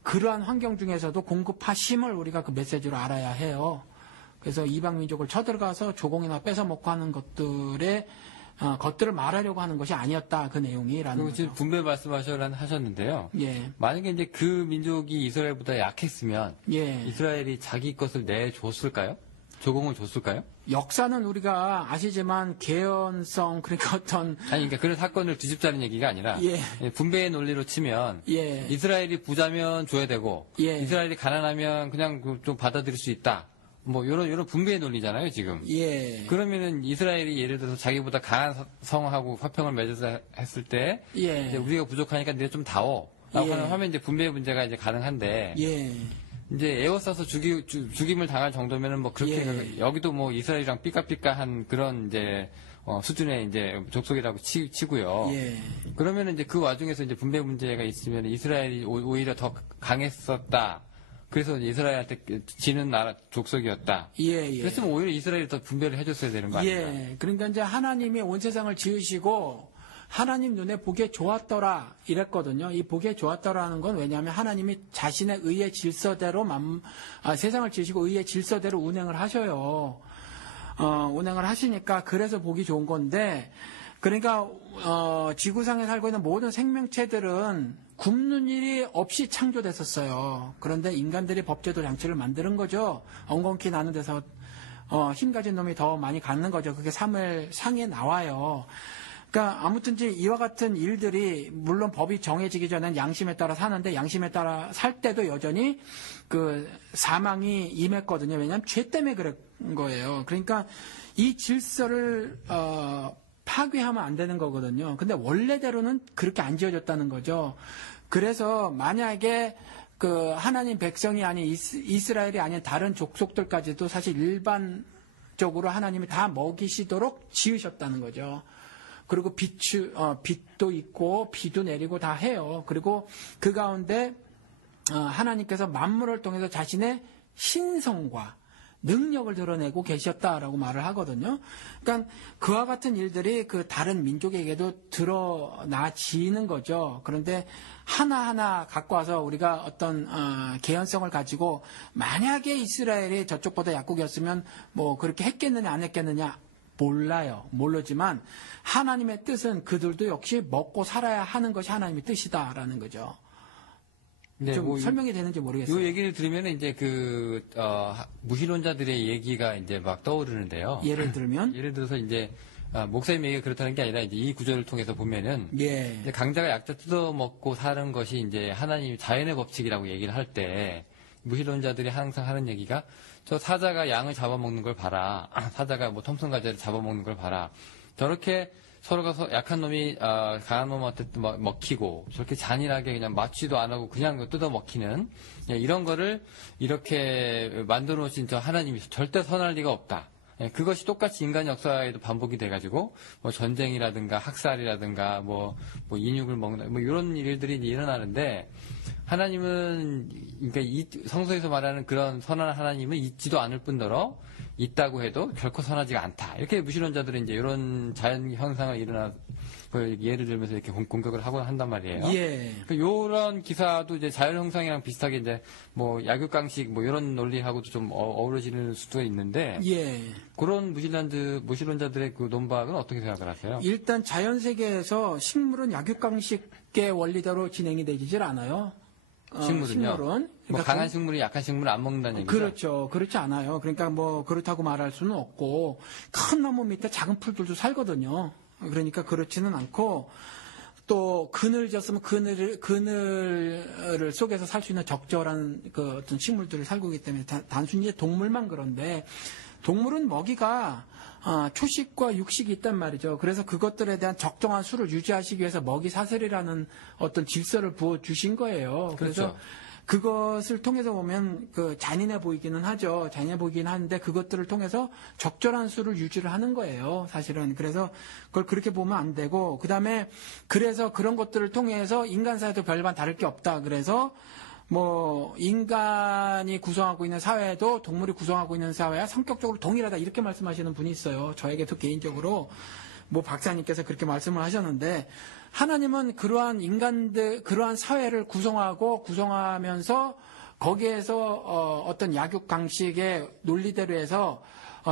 그러한 환경 중에서도 공급하심을 우리가 그 메시지로 알아야 해요. 그래서 이방 민족을 쳐들어가서 조공이나 뺏어먹고 하는 것들을 말하려고 하는 것이 아니었다. 그 내용이라는 그리고 거죠. 지금 분배 말씀하셨는데요. 예. 만약에 이제 그 민족이 이스라엘보다 약했으면 예. 이스라엘이 자기 것을 내줬을까요? 조공을 줬을까요? 역사는 우리가 아시지만 개연성 그러니까 어떤 그러니까 그런 사건을 뒤집자는 얘기가 아니라 예. 분배의 논리로 치면 예. 이스라엘이 부자면 줘야 되고 예. 이스라엘이 가난하면 그냥 좀 받아들일 수 있다. 뭐 이런 분배의 논리잖아요 지금. 예. 그러면은 이스라엘이 예를 들어서 자기보다 강한 성하고 화평을 맺어서 했을 때 예. 이제 우리가 부족하니까 내가 좀 다오. 라고 예. 하면 이제 분배의 문제가 이제 가능한데 예. 이제 에워싸서 죽임을 당할 정도면은 뭐 그렇게 예. 여기도 뭐 이스라엘이랑 삐까삐까한 그런 이제 수준의 이제 족속이라고 치고요. 예. 그러면은 이제 그 와중에서 이제 분배 문제가 있으면 이스라엘이 오히려 더 강했었다. 그래서 이스라엘한테 지는 나라 족속이었다. 예. 그랬으면 오히려 이스라엘이 더 분배를 해줬어야 되는 거 아닌가? 예. 그러니까 이제 하나님이 온 세상을 지으시고 하나님 눈에 보기에 좋았더라 이랬거든요. 이 보기에 좋았더라는 건 왜냐하면 하나님이 자신의 의의 질서대로 세상을 지으시고 의의 질서대로 운행을 하셔요. 운행을 하시니까 그래서 보기 좋은 건데 그러니까 지구상에 살고 있는 모든 생명체들은 굶는 일이 없이 창조됐었어요. 그런데 인간들이 법제도 장치를 만드는 거죠. 엉겅퀴 나는 데서 힘 가진 놈이 더 많이 갖는 거죠. 그게 사무엘상에 나와요. 그러니까 아무튼 이와 같은 일들이 물론 법이 정해지기 전엔 양심에 따라 사는데 양심에 따라 살 때도 여전히 그 사망이 임했거든요. 왜냐하면 죄 때문에 그런 거예요. 그러니까 이 질서를 파괴하면 안 되는 거거든요. 근데 원래대로는 그렇게 안 지어졌다는 거죠. 그래서 만약에 그 하나님 백성이 아닌 이스라엘이 아닌 다른 족속들까지도 사실 일반적으로 하나님이 다 먹이시도록 지으셨다는 거죠. 그리고 빛도 있고 비도 내리고 다 해요. 그리고 그 가운데 하나님께서 만물을 통해서 자신의 신성과 능력을 드러내고 계셨다라고 말을 하거든요. 그러니까 그와 같은 일들이 그 다른 민족에게도 드러나지는 거죠. 그런데 하나하나 갖고 와서 우리가 어떤 개연성을 가지고 만약에 이스라엘이 저쪽보다 약국이었으면 뭐 그렇게 했겠느냐 안 했겠느냐 몰라요. 모르지만 하나님의 뜻은 그들도 역시 먹고 살아야 하는 것이 하나님의 뜻이다라는 거죠. 네, 좀 뭐 설명이 되는지 모르겠어요. 이 얘기를 들으면 이제 무신론자들의 얘기가 이제 막 떠오르는데요. 예를 들면 예를 들어서 이제 목사님 얘기가 그렇다는 게 아니라 이제 이 구절을 통해서 보면은 예. 이제 강자가 약자 뜯어먹고 사는 것이 이제 하나님 자연의 법칙이라고 얘기를 할 때 무신론자들이 항상 하는 얘기가 저 사자가 양을 잡아먹는 걸 봐라. 사자가 뭐 톰슨가재를 잡아먹는 걸 봐라. 저렇게 서로가 약한 놈이 강한 놈한테 먹히고 저렇게 잔인하게 그냥 맞지도 안 하고 그냥 뜯어 먹히는 이런 거를 이렇게 만들어 놓으신 저 하나님이 절대 선할 리가 없다. 그것이 똑같이 인간 역사에도 반복이 돼가지고 뭐 전쟁이라든가 학살이라든가 뭐 인육을 먹는 뭐 이런 일들이 일어나는데 하나님은 그러니까 이 성서에서 말하는 그런 선한 하나님은 있지도 않을 뿐더러 있다고 해도 결코 선하지가 않다. 이렇게 무신론자들은 이제 이런 자연 현상을 그 예를 들면서 이렇게 공격을 하곤 한단 말이에요. 예. 이런 기사도 이제 자연 현상이랑 비슷하게 이제 뭐 약육강식 뭐 이런 논리하고도 좀 어우러지는 수도 있는데 예. 그런 무신론자들의 그 논박은 어떻게 생각을 하세요? 일단 자연 세계에서 식물은 약육강식의 원리대로 진행이 되질 않아요. 식물은요? 식물은 뭐 강한 식물이 약한 식물을 안 먹는다는 얘기죠? 그렇죠. 그렇지 않아요. 그러니까 뭐 그렇다고 말할 수는 없고 큰 나무 밑에 작은 풀들도 살거든요. 그러니까 그렇지는 않고 또 그늘 졌으면 그늘 속에서 살 수 있는 적절한 그 어떤 식물들을 살고 있기 때문에 단순히 동물만 그런데 동물은 먹이가 초식과 육식이 있단 말이죠. 그래서 그것들에 대한 적정한 수를 유지하시기 위해서 먹이 사슬이라는 어떤 질서를 부어 주신 거예요. 그래서 그렇죠. 그것을 통해서 보면 그 잔인해 보이기는 하죠. 잔인해 보이긴 하는데 그것들을 통해서 적절한 수를 유지를 하는 거예요. 사실은. 그래서 그걸 그렇게 보면 안 되고 그다음에 그래서 그런 것들을 통해서 인간 사회도 별반 다를 게 없다. 그래서 뭐 인간이 구성하고 있는 사회도 동물이 구성하고 있는 사회와 성격적으로 동일하다 이렇게 말씀하시는 분이 있어요. 저에게도 개인적으로 뭐 박사님께서 그렇게 말씀을 하셨는데 하나님은 그러한 사회를 구성하면서 거기에서 어떤 약육 강식의 논리대로 해서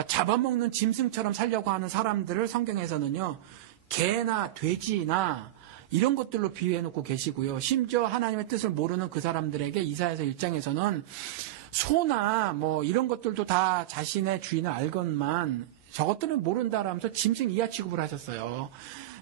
잡아먹는 짐승처럼 살려고 하는 사람들을 성경에서는요 개나 돼지나 이런 것들로 비유해놓고 계시고요. 심지어 하나님의 뜻을 모르는 그 사람들에게 이사야서 1장에서는 소나 뭐 이런 것들도 다 자신의 주인을 알건만 저것들은 모른다라면서 짐승 이하 취급을 하셨어요.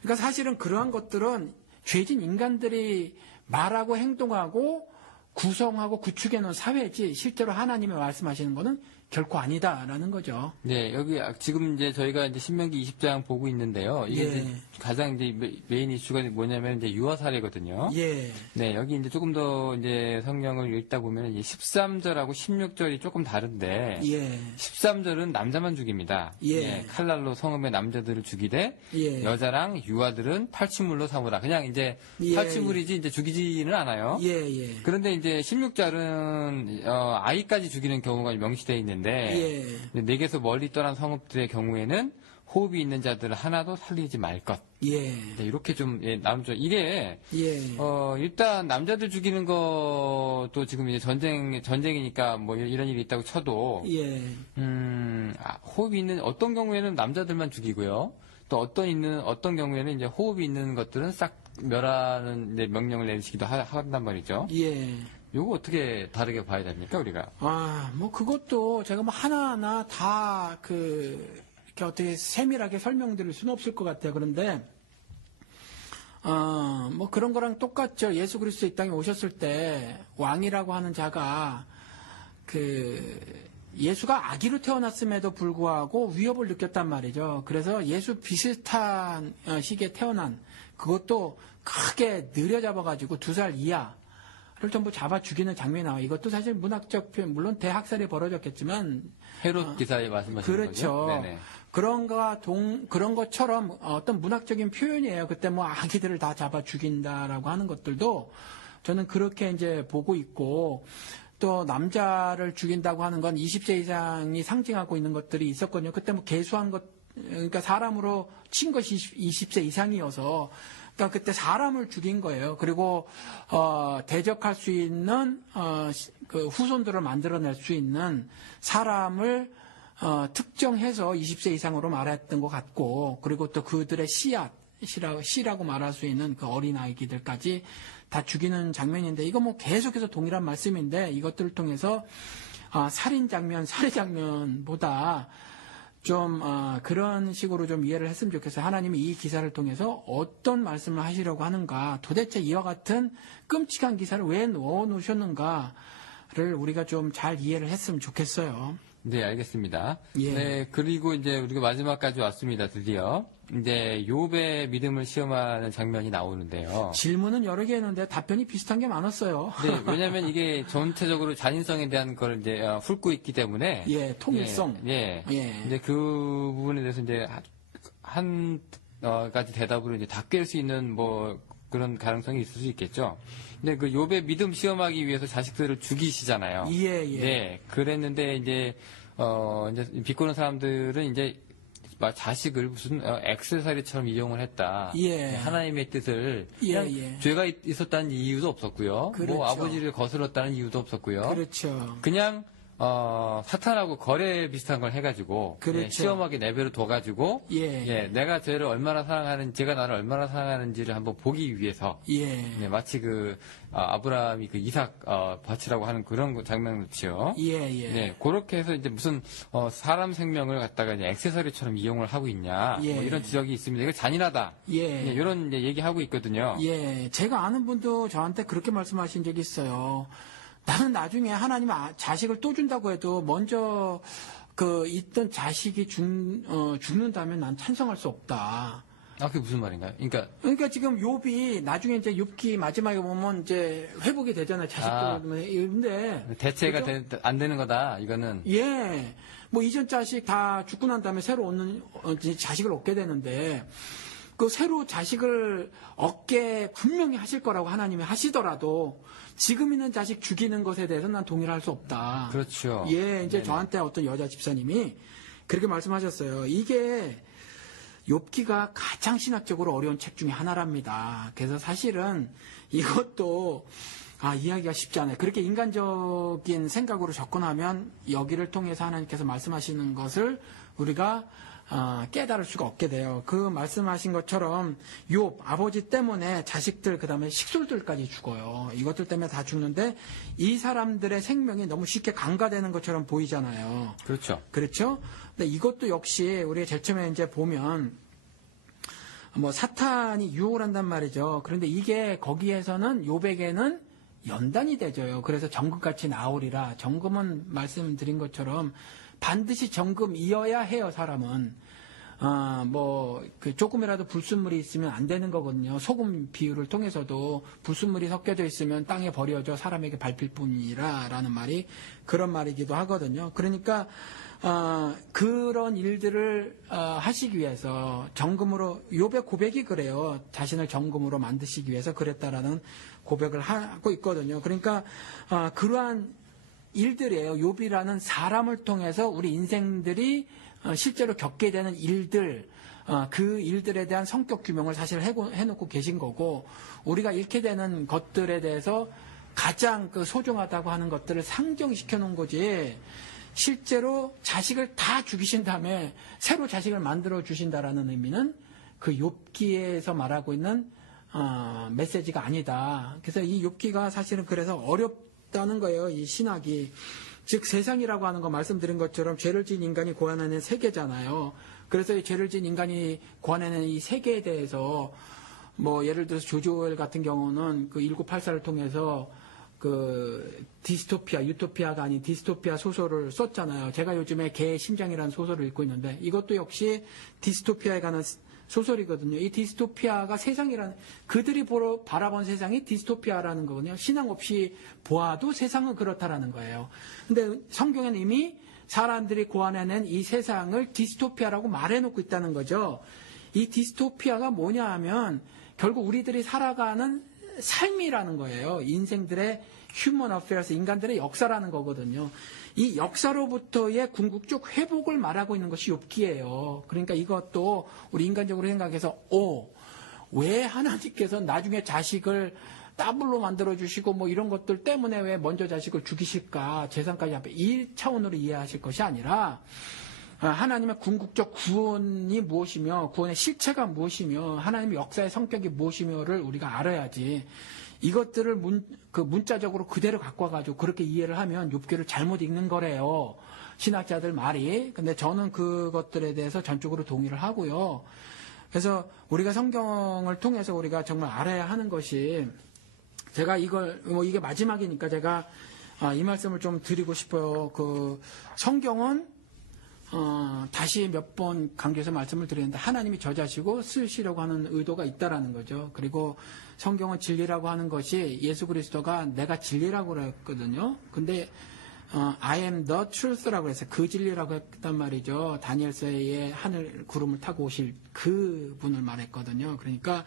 그러니까 사실은 그러한 것들은 죄진 인간들이 말하고 행동하고 구성하고 구축해놓은 사회지 실제로 하나님이 말씀하시는 것은 결코 아니다라는 거죠. 네, 여기 지금 이제 저희가 이제 신명기 20장 보고 있는데요. 이게 예. 이제 가장 이제 메인 이슈가 뭐냐면 이제 유아 사례거든요. 예. 네, 여기 이제 조금 더 이제 성경을 읽다 보면 이제 13절하고 16절이 조금 다른데 예. 13절은 남자만 죽입니다. 예. 칼날로 성읍의 남자들을 죽이되 예. 여자랑 유아들은 탈취물로 삼으라. 그냥 이제 예. 탈취물이지 이제 죽이지는 않아요. 예. 예. 그런데 이제 16절은 아이까지 죽이는 경우가 명시되어 있는데 예. 내게서 멀리 떠난 성읍들의 경우에는 호흡이 있는 자들을 하나도 살리지 말 것. 예. 네, 이렇게 좀 나누죠. 이게 예. 일단 남자들 죽이는 것도 지금 이제 전쟁이니까 뭐 이런 일이 있다고 쳐도 예. 호흡이 있는 어떤 경우에는 남자들만 죽이고요. 또 어떤 경우에는 이제 호흡이 있는 것들은 싹 멸하는 이제 명령을 내리시기도 한단 말이죠. 예. 요거 어떻게 다르게 봐야 됩니까, 우리가? 뭐 그것도 제가 뭐 하나하나 다 이렇게 어떻게 세밀하게 설명드릴 수는 없을 것 같아요. 그런데, 뭐 그런 거랑 똑같죠. 예수 그리스도 이 땅에 오셨을 때 왕이라고 하는 자가 예수가 아기로 태어났음에도 불구하고 위협을 느꼈단 말이죠. 그래서 예수 비슷한 시기에 태어난 그것도 크게 느려잡아가지고 2살 이하 를 전부 잡아 죽이는 장면이 나와요. 이것도 사실 문학적 표현, 물론 대학살이 벌어졌겠지만. 헤롯 기사에 말씀하시는 그렇죠. 거죠? 네네. 그런 것처럼 어떤 문학적인 표현이에요. 그때 뭐 아기들을 다 잡아 죽인다라고 하는 것들도 저는 그렇게 이제 보고 있고, 또 남자를 죽인다고 하는 건 20세 이상이 상징하고 있는 것들이 있었거든요. 그때 뭐 개수한 것, 그러니까 사람으로 친 것이 20세 이상이어서, 그러니까 그때 사람을 죽인 거예요. 그리고 대적할 수 있는 그 후손들을 만들어낼 수 있는 사람을 특정해서 20세 이상으로 말했던 것 같고, 그리고 또 그들의 씨라고 말할 수 있는 그 어린 아이들까지 다 죽이는 장면인데, 이거 뭐 계속해서 동일한 말씀인데, 이것들을 통해서 살인 장면보다 좀 그런 식으로 좀 이해를 했으면 좋겠어요. 하나님이 이 기사를 통해서 어떤 말씀을 하시려고 하는가, 도대체 이와 같은 끔찍한 기사를 왜 넣어 놓으셨는가를 우리가 좀 잘 이해를 했으면 좋겠어요. 네, 알겠습니다. 예. 네, 그리고 이제 우리가 마지막까지 왔습니다. 드디어 이제 욥의 믿음을 시험하는 장면이 나오는데요. 질문은 여러 개 했는데 답변이 비슷한 게 많았어요. 네, 왜냐하면 이게 전체적으로 잔인성에 대한 걸 이제 훑고 있기 때문에 예, 통일성. 예, 예. 이제 그 부분에 대해서 이제 한 가지 대답으로 이제 다 깰 수 있는 뭐 그런 가능성이 있을 수 있겠죠. 근데 그 욥의 믿음 시험하기 위해서 자식들을 죽이시잖아요. 예, 예. 네, 그랬는데 이제 비꼬는 사람들은 이제 자식을 무슨 액세서리처럼 이용을 했다. 예. 하나님의 뜻을 예, 그냥 예. 죄가 있었다는 이유도 없었고요. 그렇죠. 뭐 아버지를 거슬렀다는 이유도 없었고요. 그렇죠. 그냥 사탄하고 거래 비슷한 걸 해가지고 그렇죠. 예, 시험하게 내버려 둬가지고 예. 내가 쟤를 얼마나 사랑하는, 제가 나를 얼마나 사랑하는지를 한번 보기 위해서 예. 마치 그 아브라함이 그 이삭 바치라고 하는 그런 장면이죠. 예, 예. 네, 그렇게 해서 이제 무슨 사람 생명을 갖다가 이제 액세서리처럼 이용을 하고 있냐, 예. 뭐 이런 지적이 있습니다. 이거 잔인하다. 예. 네, 이런 이제 얘기하고 있거든요. 예. 제가 아는 분도 저한테 그렇게 말씀하신 적이 있어요. 나는 나중에 하나님 자식을 또 준다고 해도 먼저 그 있던 자식이 죽는다면 난 찬성할 수 없다. 그게 무슨 말인가요? 그러니까 지금 욥이 나중에 이제 욥기 마지막에 보면 이제 회복이 되잖아요. 자식들. 근데 대체가 그죠? 안 되는 거다. 이거는. 예. 뭐 이전 자식 다 죽고 난 다음에 새로 얻는 자식을 얻게 되는데, 그 새로 자식을 얻게 분명히 하실 거라고 하나님이 하시더라도 지금 있는 자식 죽이는 것에 대해서는 난 동의를 할 수 없다. 그렇죠. 예, 이제 네네. 저한테 어떤 여자 집사님이 그렇게 말씀하셨어요. 이게 욥기가 가장 신학적으로 어려운 책 중에 하나랍니다. 그래서 사실은 이것도 이해하기가 쉽지 않아요. 그렇게 인간적인 생각으로 접근하면 여기를 통해서 하나님께서 말씀하시는 것을 우리가 깨달을 수가 없게 돼요. 그 말씀하신 것처럼 욥 아버지 때문에 자식들 그다음에 식솔들까지 죽어요. 이것들 때문에 다 죽는데 이 사람들의 생명이 너무 쉽게 강가되는 것처럼 보이잖아요. 그렇죠. 그렇죠? 근데 이것도 역시 우리가 제일 처음에 이제 보면 뭐 사탄이 유혹을 한단 말이죠. 그런데 이게 거기에서는 욥에게는 연단이 되져요. 그래서 정금같이 나오리라. 정금은 말씀드린 것처럼 반드시 정금이어야 해요, 사람은. 조금이라도 불순물이 있으면 안 되는 거거든요. 소금 비유를 통해서도 불순물이 섞여져 있으면 땅에 버려져 사람에게 밟힐 뿐이라 라는 말이 그런 말이기도 하거든요. 그러니까, 그런 일들을, 하시기 위해서 정금으로, 욥의 고백이 그래요. 자신을 정금으로 만드시기 위해서 그랬다라는 고백을 하고 있거든요. 그러니까, 그러한 일들이에요. 욥이라는 사람을 통해서 우리 인생들이 실제로 겪게 되는 일들, 그 일들에 대한 성격 규명을 사실 해놓고 계신 거고, 우리가 잃게 되는 것들에 대해서 가장 그 소중하다고 하는 것들을 상정시켜 놓은 거지, 실제로 자식을 다 죽이신 다음에 새로 자식을 만들어 주신다라는 의미는 그 욥기에서 말하고 있는 메시지가 아니다. 그래서 이 욥기가 사실은 그래서 어렵다는 거예요. 이 신학이. 즉 세상이라고 하는 거 말씀드린 것처럼 죄를 지은 인간이 고안하는 세계잖아요. 그래서 이 죄를 지은 인간이 고안하는 이 세계에 대해서 뭐 예를 들어서 조지오웰 같은 경우는 그 1984를 통해서 그 디스토피아, 유토피아가 아닌 디스토피아 소설을 썼잖아요. 제가 요즘에 개의 심장이라는 소설을 읽고 있는데 이것도 역시 디스토피아에 관한 소설이거든요. 이 디스토피아가 세상이라는, 그들이 바라본 세상이 디스토피아라는 거거든요. 신앙 없이 보아도 세상은 그렇다라는 거예요. 근데 성경에는 이미 사람들이 고안해낸 이 세상을 디스토피아라고 말해놓고 있다는 거죠. 이 디스토피아가 뭐냐 하면 결국 우리들이 살아가는 삶이라는 거예요. 인생들의 휴먼 어페어스, 인간들의 역사라는 거거든요. 이 역사로부터의 궁극적 회복을 말하고 있는 것이 욥기예요. 그러니까 이것도 우리 인간적으로 생각해서 왜 하나님께서 나중에 자식을 더블로 만들어주시고 뭐 이런 것들 때문에 왜 먼저 자식을 죽이실까, 재산까지 앞에 이 차원으로 이해하실 것이 아니라 하나님의 궁극적 구원이 무엇이며 구원의 실체가 무엇이며 하나님의 역사의 성격이 무엇이며를 우리가 알아야지, 이것들을 문자적으로 그대로 갖고 와가지고 그렇게 이해를 하면 욥기를 잘못 읽는 거래요. 신학자들 말이. 근데 저는 그것들에 대해서 전적으로 동의를 하고요. 그래서 우리가 성경을 통해서 우리가 정말 알아야 하는 것이, 제가 이게 마지막이니까 제가 이 말씀을 좀 드리고 싶어요. 성경은 다시 몇 번 강조해서 말씀을 드렸는데 하나님이 저자시고 쓰시려고 하는 의도가 있다라는 거죠. 그리고 성경은 진리라고 하는 것이 예수 그리스도가 내가 진리라고 그랬거든요. 근데 I am the truth라고 해서 그 진리라고 했단 말이죠. 다니엘서의 하늘 구름을 타고 오실 그 분을 말했거든요. 그러니까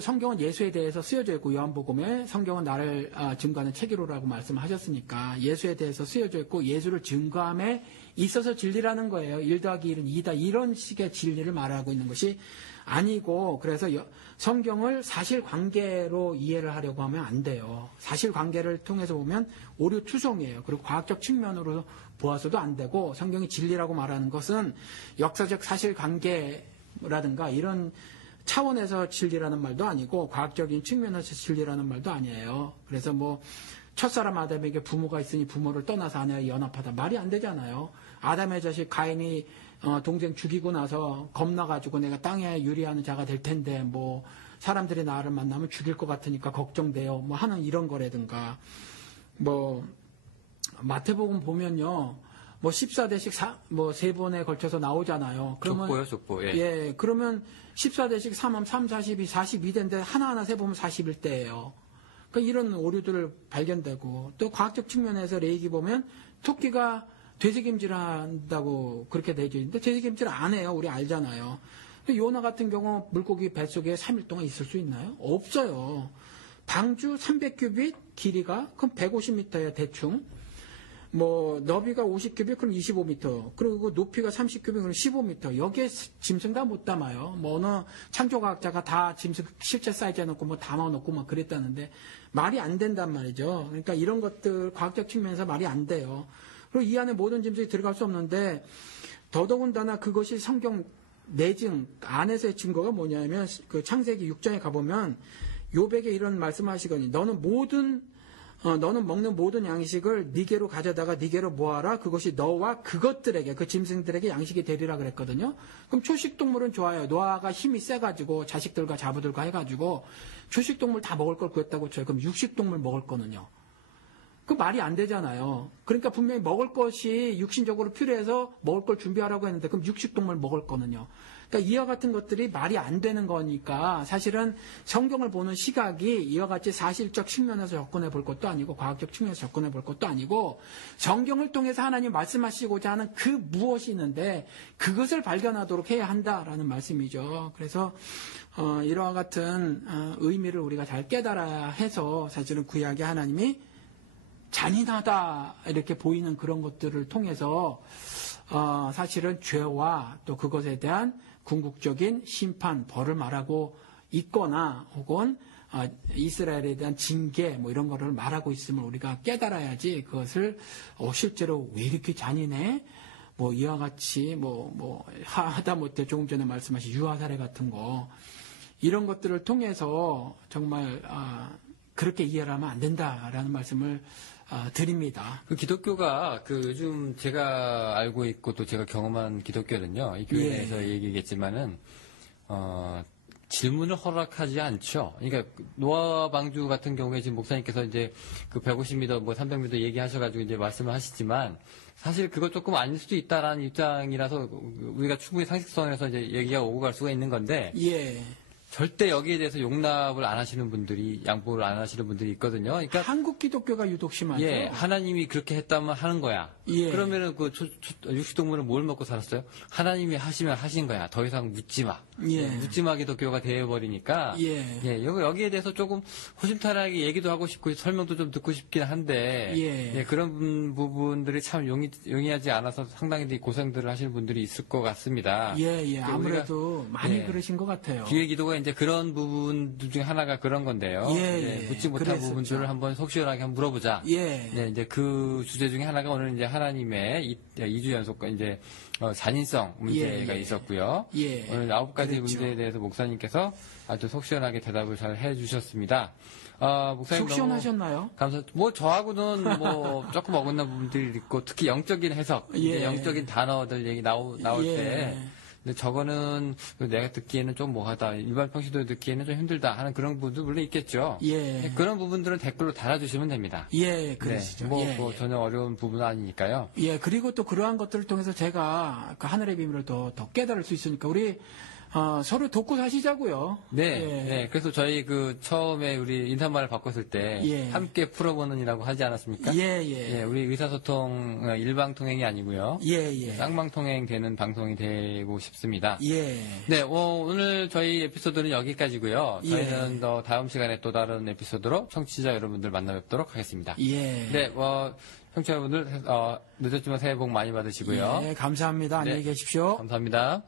성경은 예수에 대해서 쓰여져 있고, 요한복음에 성경은 나를 증거하는 책이로라고 말씀하셨으니까 예수에 대해서 쓰여져 있고, 예수를 증거함에 있어서 진리라는 거예요. 1 더하기 1은 2다. 이런 식의 진리를 말하고 있는 것이 아니고, 그래서 성경을 사실관계로 이해를 하려고 하면 안 돼요. 사실관계를 통해서 보면 오류투성이에요. 그리고 과학적 측면으로 보아서도 안 되고, 성경이 진리라고 말하는 것은 역사적 사실관계라든가 이런 차원에서 진리라는 말도 아니고 과학적인 측면에서 진리라는 말도 아니에요. 그래서 첫사람 아담에게 부모가 있으니 부모를 떠나서 아내와 연합하다, 말이 안 되잖아요. 아담의 자식 가인이 동생 죽이고 나서 겁나가지고 내가 땅에 유리하는 자가 될 텐데 사람들이 나를 만나면 죽일 것 같으니까 걱정돼요, 하는 이런 거라든가, 마태복음 보면요, 14대씩 세 번에 걸쳐서 나오잖아요. 그러면 족보요. 예, 그러면 14대씩 3하면 3, 42, 42대인데 하나하나 세보면 41대예요. 그러니까 이런 오류들 발견되고, 또 과학적 측면에서 레이기 보면 토끼가 되새김질한다고 그렇게 되어 있는데 되새김질 안 해요. 우리 알잖아요. 요나 같은 경우 물고기 뱃속에 3일 동안 있을 수 있나요? 없어요. 방주 300규빗 길이가 그럼 150m예요, 대충. 너비가 50규빗, 그럼 25m. 그리고 높이가 30규빗, 그럼 15m. 여기에 짐승 다 못 담아요. 어느 창조과학자가 다 짐승 실제 사이즈에 넣고 담아놓고 그랬다는데 말이 안 된단 말이죠. 그러니까 이런 것들 과학적 측면에서 말이 안 돼요. 그리고 이 안에 모든 짐승이 들어갈 수 없는데, 더더군다나 그것이 성경 내증 안에서의 증거가 뭐냐면 창세기 6장에 가보면 욥에게 이런 말씀하시거든요. 너는 먹는 모든 양식을 니게로 가져다가 니게로 모아라. 그것이 너와 그것들에게, 그 짐승들에게 양식이 되리라 그랬거든요. 그럼 초식동물은 좋아요. 노아가 힘이 세가지고 자식들과 자부들과 해가지고 초식동물 다 먹을 걸 구했다고 쳐요. 그럼 육식동물 먹을 거는요? 그 말이 안 되잖아요. 그러니까 분명히 먹을 것이 육신적으로 필요해서 먹을 걸 준비하라고 했는데 그럼 육식동물 먹을 거는요? 그러니까 이와 같은 것들이 말이 안 되는 거니까 사실은 성경을 보는 시각이 이와 같이 사실적 측면에서 접근해 볼 것도 아니고 과학적 측면에서 접근해 볼 것도 아니고, 성경을 통해서 하나님 말씀하시고자 하는 그 무엇이 있는데 그것을 발견하도록 해야 한다라는 말씀이죠. 그래서 이와 같은 의미를 우리가 잘 깨달아야 해서 사실은 구약의 하나님이 잔인하다 이렇게 보이는 그런 것들을 통해서 사실은 죄와 또 그것에 대한 궁극적인 심판, 벌을 말하고 있거나 혹은 이스라엘에 대한 징계 이런 거를 말하고 있음을 우리가 깨달아야지, 그것을 실제로 왜 이렇게 잔인해? 이와 같이 하다못해 조금 전에 말씀하신 유아 사례 같은 거, 이런 것들을 통해서 정말 그렇게 이해를 하면 안 된다라는 말씀을 드립니다. 기독교가 요즘 제가 알고 있고 또 제가 경험한 기독교는요, 이 교회 내에서 얘기겠지만은 질문을 허락하지 않죠. 그러니까 노아 방주 같은 경우에 지금 목사님께서 이제 150m, 300m 얘기하셔가지고 이제 말씀을 하시지만, 사실 그거 조금 아닐 수도 있다라는 입장이라서 우리가 충분히 상식선에서 이제 얘기가 오고 갈 수가 있는 건데. 예. 절대 여기에 대해서 용납을 안 하시는 분들이, 양보를 안 하시는 분들이 있거든요. 그러니까 한국 기독교가 유독 심하죠. 예, 하나님이 그렇게 했다면 하는 거야. 예. 그러면은 육식동물은 뭘 먹고 살았어요? 하나님이 하시면 하신 거야. 더 이상 묻지 마. 예. 묻지마 기독교가 되어버리니까 예. 여기에 대해서 조금 허심탄회하게 얘기도 하고 싶고 설명도 좀 듣고 싶긴 한데 예. 그런 부분들이 참 용이하지 않아서 상당히 고생들을 하시는 분들이 있을 것 같습니다. 예. 아무래도 많이 예. 그러신 것 같아요. 기회 기도가 이제 그런 부분들 중에 하나가 그런 건데요. 예. 묻지 못한 그랬었죠. 부분들을 한번 속 시원하게 한번 물어보자. 예. 이제 그 주제 중에 하나가 오늘 이제 하나님의 2주 연속 이제 잔인성 문제가 예. 있었고요. 예. 오늘 9가지 그랬죠. 문제에 대해서 목사님께서 아주 속 시원하게 대답을 잘 해주셨습니다. 목사님 속 시원하셨나요? 저하고는 조금 어긋난 부분들이 있고 특히 영적인 해석, 예. 이제 영적인 단어들 얘기 나올 예. 때. 근데 저거는 내가 듣기에는 좀 뭐하다, 일반 평시도 듣기에는 좀 힘들다 하는 그런 부분도 물론 있겠죠. 예. 그런 부분들은 댓글로 달아주시면 됩니다. 예, 그러시죠. 네, 전혀 어려운 부분은 아니니까요. 예, 그리고 또 그러한 것들을 통해서 제가 그 하늘의 비밀을 더 깨달을 수 있으니까 우리 서로 돕고 사시자고요. 네. 그래서 저희 처음에 우리 인사말을 바꿨을 때 예. 함께 풀어보는이라고 하지 않았습니까? 예. 우리 의사소통 일방통행이 아니고요. 예. 쌍방통행 되는 방송이 되고 싶습니다. 예. 네, 오늘 저희 에피소드는 여기까지고요. 예. 저희는 다음 시간에 또 다른 에피소드로 청취자 여러분들 만나뵙도록 하겠습니다. 예. 네, 청취자 여러분들 늦었지만 새해 복 많이 받으시고요. 예, 감사합니다. 안녕히 계십시오. 감사합니다.